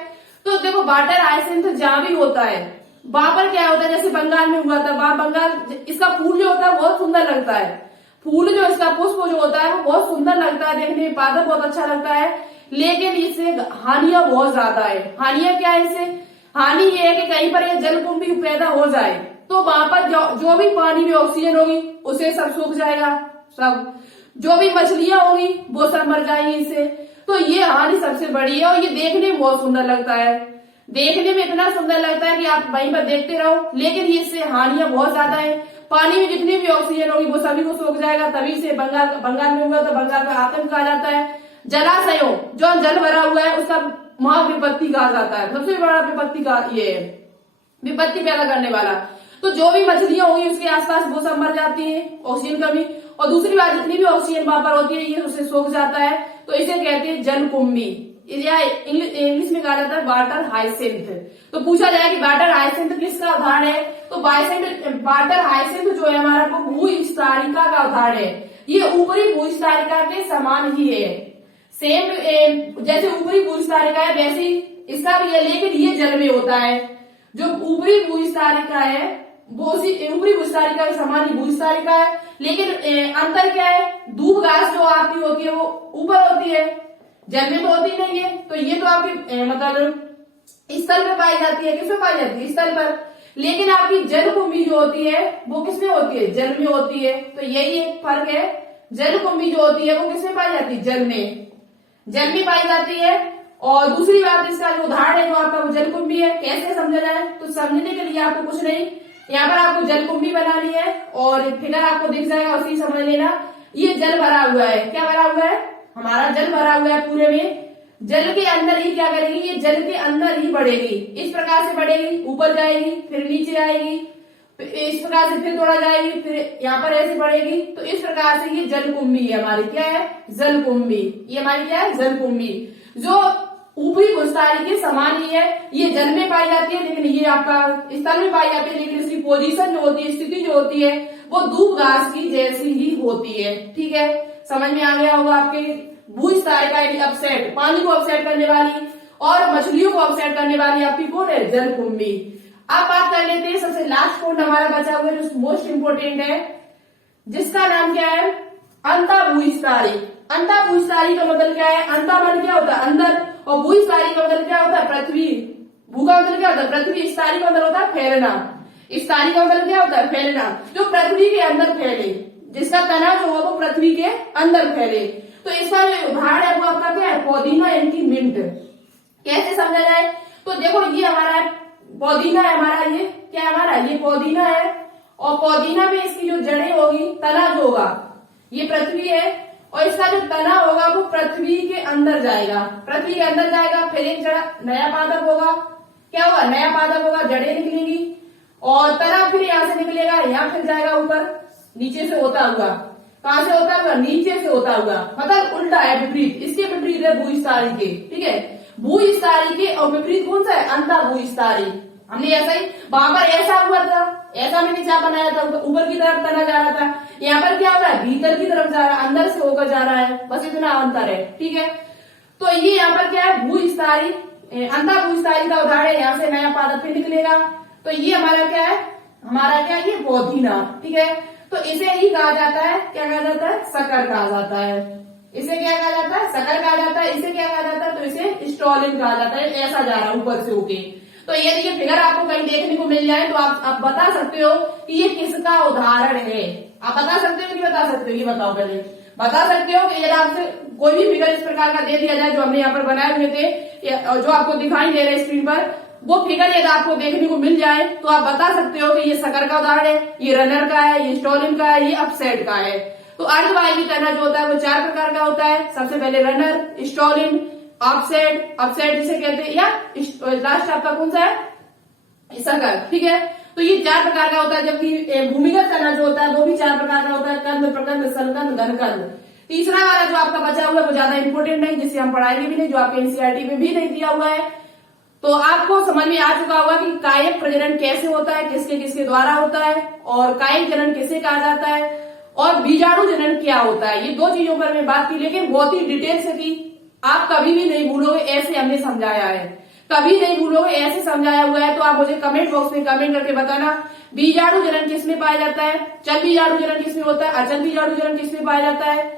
तो देखो वाटर हाइसिंथ जहां भी होता है वहां पर क्या होता है, जैसे बंगाल में हुआ था, वहां बंगाल इसका फूल जो होता है बहुत सुंदर लगता है। फूल जो इसका पुष्प जो होता है वो बहुत सुंदर लगता है देखने में, पादप बहुत अच्छा लगता है, लेकिन इससे हानियां बहुत ज्यादा है। हानियां क्या है इससे, हानि ये है कि कहीं पर ये जलकुंभी पैदा हो जाए तो वहां पर जो भी पानी में ऑक्सीजन होगी उसे सब सूख जाएगा, सब जो भी मछलियां होंगी वो सब मर जाएंगी इससे। तो ये हानि सबसे बड़ी है, और ये देखने में बहुत सुंदर लगता है, देखने में इतना सुंदर लगता है कि आप वहीं पर देखते रहो, लेकिन इससे हानियां बहुत ज्यादा है। पानी में जितनी भी ऑक्सीजन होगी वो सभी को सोख जाएगा। तभी से बंगाल में हुआ तो बंगाल का आतंक कहा जाता है। जलाशयों जो जल भरा हुआ है उसका महाविपत्ति कहा जाता है। सबसे बड़ा विपत्ति का ये है, विपत्ति पैदा करने वाला। तो जो भी मछलियां होंगी उसके आसपास वो सब मर जाती है, ऑक्सीजन कमी। और दूसरी बात, जितनी भी ऑक्सीजन वहां पर होती है ये उसे सोख जाता है, तो इसे कहते हैं जलकुंभी, या इंग्लिश में कहा जाता है वाटर हाइसिंथ। तो पूछा जाए कि वाटर हाइसिंथ किसका उदाहरण है, तो वाटर हाइसिंथ जो है हमारा वो भूस्तारिका का उदाहरण है। ये ऊपरी भूस्तारिका के समान ही है, सेम जैसे ऊपरी भूस्तारिका है वैसे इसका भी है, लेकिन ये जल में होता है। जो ऊपरी भूस्तारिका है वो ऊपरी भूस्तारिका के समान ही भूस्तारिका है, लेकिन अंतर क्या है, दूब घास जो आपकी होती है वो ऊपर होती है, जल में तो होती नहीं है। तो ये तो आपकी मतलब स्थल पे पाई जाती है। किसमें पाई जाती है, स्थल पर। लेकिन आपकी जलकुंभी जो होती है वो किसमें होती है, जल में होती है। तो यही एक फर्क है, जलकुंभी जो होती है वो किसमें पाई जाती है, जल में पाई जाती है। और दूसरी बात, इसका जो उदाहरण है जो आपका वो जलकुंभी है। कैसे समझा जाए, तो समझने के लिए आपको कुछ नहीं, यहाँ पर आपको जलकुंभी बनानी है और फिगर आपको दिख जाएगा, उसी समझ लेना। ये जल भरा हुआ है, क्या भरा हुआ है, हमारा जल भरा हुआ है पूरे में। जल के अंदर ही क्या करेगी, ये जल के अंदर ही बढ़ेगी, इस प्रकार से बढ़ेगी, ऊपर जाएगी, फिर नीचे आएगी, इस प्रकार से फिर थोड़ा जाएगी, फिर यहाँ पर ऐसे बढ़ेगी। तो इस प्रकार से ये जलकुंभी है हमारी, क्या है, जलकुंभी। ये हमारी क्या है, जलकुंभी, जो ऊपरी भूस्थाली के समान ही है। ये जल में पाई जाती है, लेकिन ये आपका स्थल में पाई जाती है, लेकिन इसकी पोजीशन जो होती है, स्थिति जो होती है, वो दूब घास की जैसी ही होती है। ठीक है, समझ में आ गया होगा आपके। भूस्थालिका अपसेट, पानी को अपसेट करने वाली और मछलियों को अपसेट करने वाली आपकी कौन है, जलकुंभी। अब बात कर लेते हैं सबसे लास्ट पॉइंट हमारा बचा हुआ है, जो मोस्ट इंपोर्टेंट है, जिसका नाम क्या है, अंतःभूस्थाली। अंतःभूस्थाली का मतलब क्या है, अंता मन क्या होता है, अंदर, और भूस्थाली का मतलब क्या होता है, पृथ्वी। भू का मतलब क्या होता है, पृथ्वी। स्थाली का मतलब होता है फैलना। स्थाली का मतलब क्या होता है, फैलना, जो पृथ्वी के अंदर फैले, जिसका तना जो है वो पृथ्वी के अंदर फैले। तो इसका जो उदाहरण है वो आपका क्या है, पुदीना यानी कि मिंट। कैसे समझा जाए, तो देखो ये हमारा पुदीना है, हमारा ये क्या है, हमारा ये पुदीना है, और पुदीना में इसकी जो जड़ें होगी, तना जो होगा, ये पृथ्वी है, और इसका जो तना होगा वो पृथ्वी के अंदर जाएगा, पृथ्वी के अंदर जाएगा, फिर एक जड़ा नया पादप होगा, क्या होगा, नया पादप होगा, जड़ें निकलेंगी, और तना फिर यहाँ से निकलेगा, यहाँ फिर जाएगा ऊपर, नीचे से होता हुआ, कहां से होता हुआ, नीचे से होता हुआ, मतलब उल्टा है, विपरीत। इसके विपरीत है भूस्थाली के, ठीक है, भूस्थाली के, और विपरीत कौन सा है, अंतःभूस्थाली। हमने ऐसा ही, वहां पर ऐसा हुआ था, ऐसा मैंने चाप बनाया था, ऊपर की तरफ तना जा रहा था, यहाँ पर क्या हो रहा है, भीतर की तरफ जा रहा है, अंदर से होकर जा रहा है, बस इतना अंतर है। ठीक है, तो ये यहाँ पर क्या है, भूस्थाली, अंतःभूस्थाली का उदाहरण है, यहाँ से नया पादप फिर निकलेगा। तो ये हमारा क्या है, हमारा क्या, ये पुदीना। ठीक है, तो इसे ही कहा जाता है, क्या कहा जाता है, शक्कर कहा जाता है। इसे क्या कहा जाता है, शक्कर कहा जाता है। इसे क्या कहा जाता है, तो इसे स्टॉलिन कहा जाता है, ऐसा जा रहा है ऊपर से होके। तो यदि ये फिगर आपको कहीं देखने को मिल जाए तो आप बता सकते हो कि ये किसका उदाहरण है। आप बता सकते हो कि बता सकते हो, ये बताओ पहले, बता सकते हो कि यदि आपसे कोई भी फिगर इस प्रकार का दे दिया जाए, जो हमने यहाँ पर बनाए हुए थे, जो आपको दिखाई दे रहे स्क्रीन पर, वो फिगर यदि आपको देखने को मिल जाए तो आप बता सकते हो कि ये शक्कर का उदाहरण है, ये रनर का है, ये स्टॉलिन का है, ये अपसेट का है। तो अर्धवायवी तना जो होता है वो 4 प्रकार का होता है। सबसे पहले रनर, स्टॉलिन, अपसेट, अपसेट जिसे कहते हैं, या लास्ट आपका कौन सा है, शक्कर। ठीक है, तो ये 4 प्रकार का होता है, जबकि भूमिगत तना जो होता है वो भी 4 प्रकार का होता है, कंद, प्रकंद, सलकंद, घनकंद। तीसरा वाला जो आपका बचा हुआ है वो ज्यादा इंपोर्टेंट नहीं, जिसे हम पढ़ाएंगे भी नहीं, जो आपके एनसीईआरटी में भी नहीं दिया हुआ है। तो आपको समझ में आ चुका होगा कि कायिक प्रजनन कैसे होता है, किसके किसके द्वारा होता है, और कायिक जनन किसे कहा जाता है, और बीजाणु जनन क्या होता है। ये 2 चीजों पर मैं बात की, लेकिन बहुत ही डिटेल से की, आप कभी भी नहीं भूलोगे, ऐसे हमने समझाया है, कभी नहीं भूलोगे, ऐसे समझाया हुआ है। तो आप मुझे कमेंट बॉक्स में कमेंट करके बताना, बीजाणु जनन किसमें पाया जाता है, चल बीजाणु जनन किसमें होता है, अचल बीजाणु जनन किसमें पाया जाता है,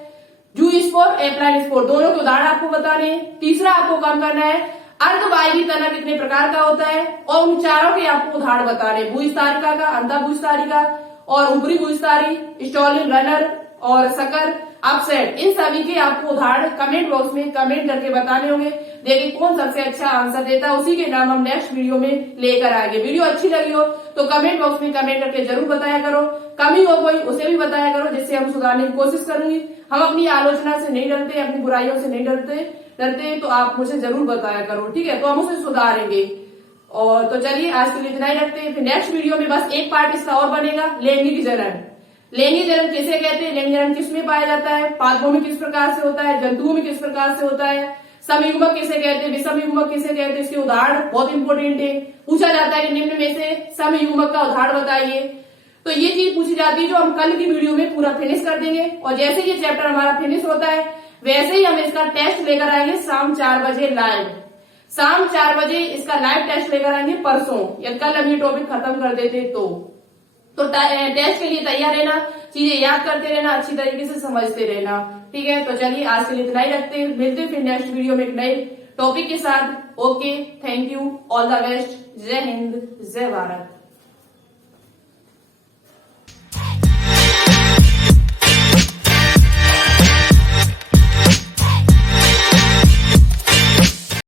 जू स्पोर, एप्लाइन स्पोर, दोनों के उदाहरण आपको बताने हैं। तीसरा आपको काम करना है, अर्धवायवी तना कितने प्रकार का होता है, और उन चारों के आपको उदाहरण बता रहे, भूस्थालिका का, अंतःभूस्थालिका, और ऊपरी भूस्थाली, स्टॉलिन, रनर और शक्कर, अपसेट, इन सभी के आपको उदाहरण कमेंट बॉक्स में कमेंट करके बताने होंगे। देखिए कौन सबसे अच्छा आंसर देता है, उसी के नाम हम नेक्स्ट वीडियो में लेकर आएंगे। वीडियो अच्छी लगी हो तो कमेंट बॉक्स में कमेंट करके जरूर बताया करो, कमी हो कोई उसे भी बताया करो, जिससे हम सुधारने की कोशिश करूंगी। हम अपनी आलोचना से नहीं डरते, अपनी बुराइयों से नहीं डरते तो आप मुझे जरूर बताया करो, ठीक है, तो हम उसे सुधारेंगे। और तो चलिए आज के लिए इतना ही रखते हैं, फिर नेक्स्ट वीडियो में बस एक पार्ट इसका और बनेगा, लैंगिक जनन। लैंगिक जनन किसे कहते हैं, लैंगिक जनन किसमें पाया जाता है, पादपों में किस प्रकार से होता है, जंतुओं में किस प्रकार से होता है, समयुग्मक किसे कहते हैं, विषमयुग्मक किसे कहते हैं, इसके उदाहरण बहुत इंपॉर्टेंट है। पूछा जाता है कि निम्न में से समयुग्मक का उदाहरण बताइए, तो ये चीज पूछी जाती है, जो हम कल की वीडियो में पूरा फिनिश कर देंगे। और जैसे ये चैप्टर हमारा फिनिश होता है वैसे ही हम इसका टेस्ट लेकर आएंगे शाम 4 बजे लाइव, शाम 4 बजे इसका लाइव टेस्ट लेकर आएंगे परसों, या कल हम ये टॉपिक खत्म कर देते तो टेस्ट के लिए तैयार रहना, चीजें याद करते रहना, अच्छी तरीके से समझते रहना, ठीक है। तो चलिए आज के लिए इतना ही रखते हैं, मिलते हैं फिर नेक्स्ट वीडियो में एक नए टॉपिक के साथ। Okay, thank you, all the best, जय हिंद, जय भारत।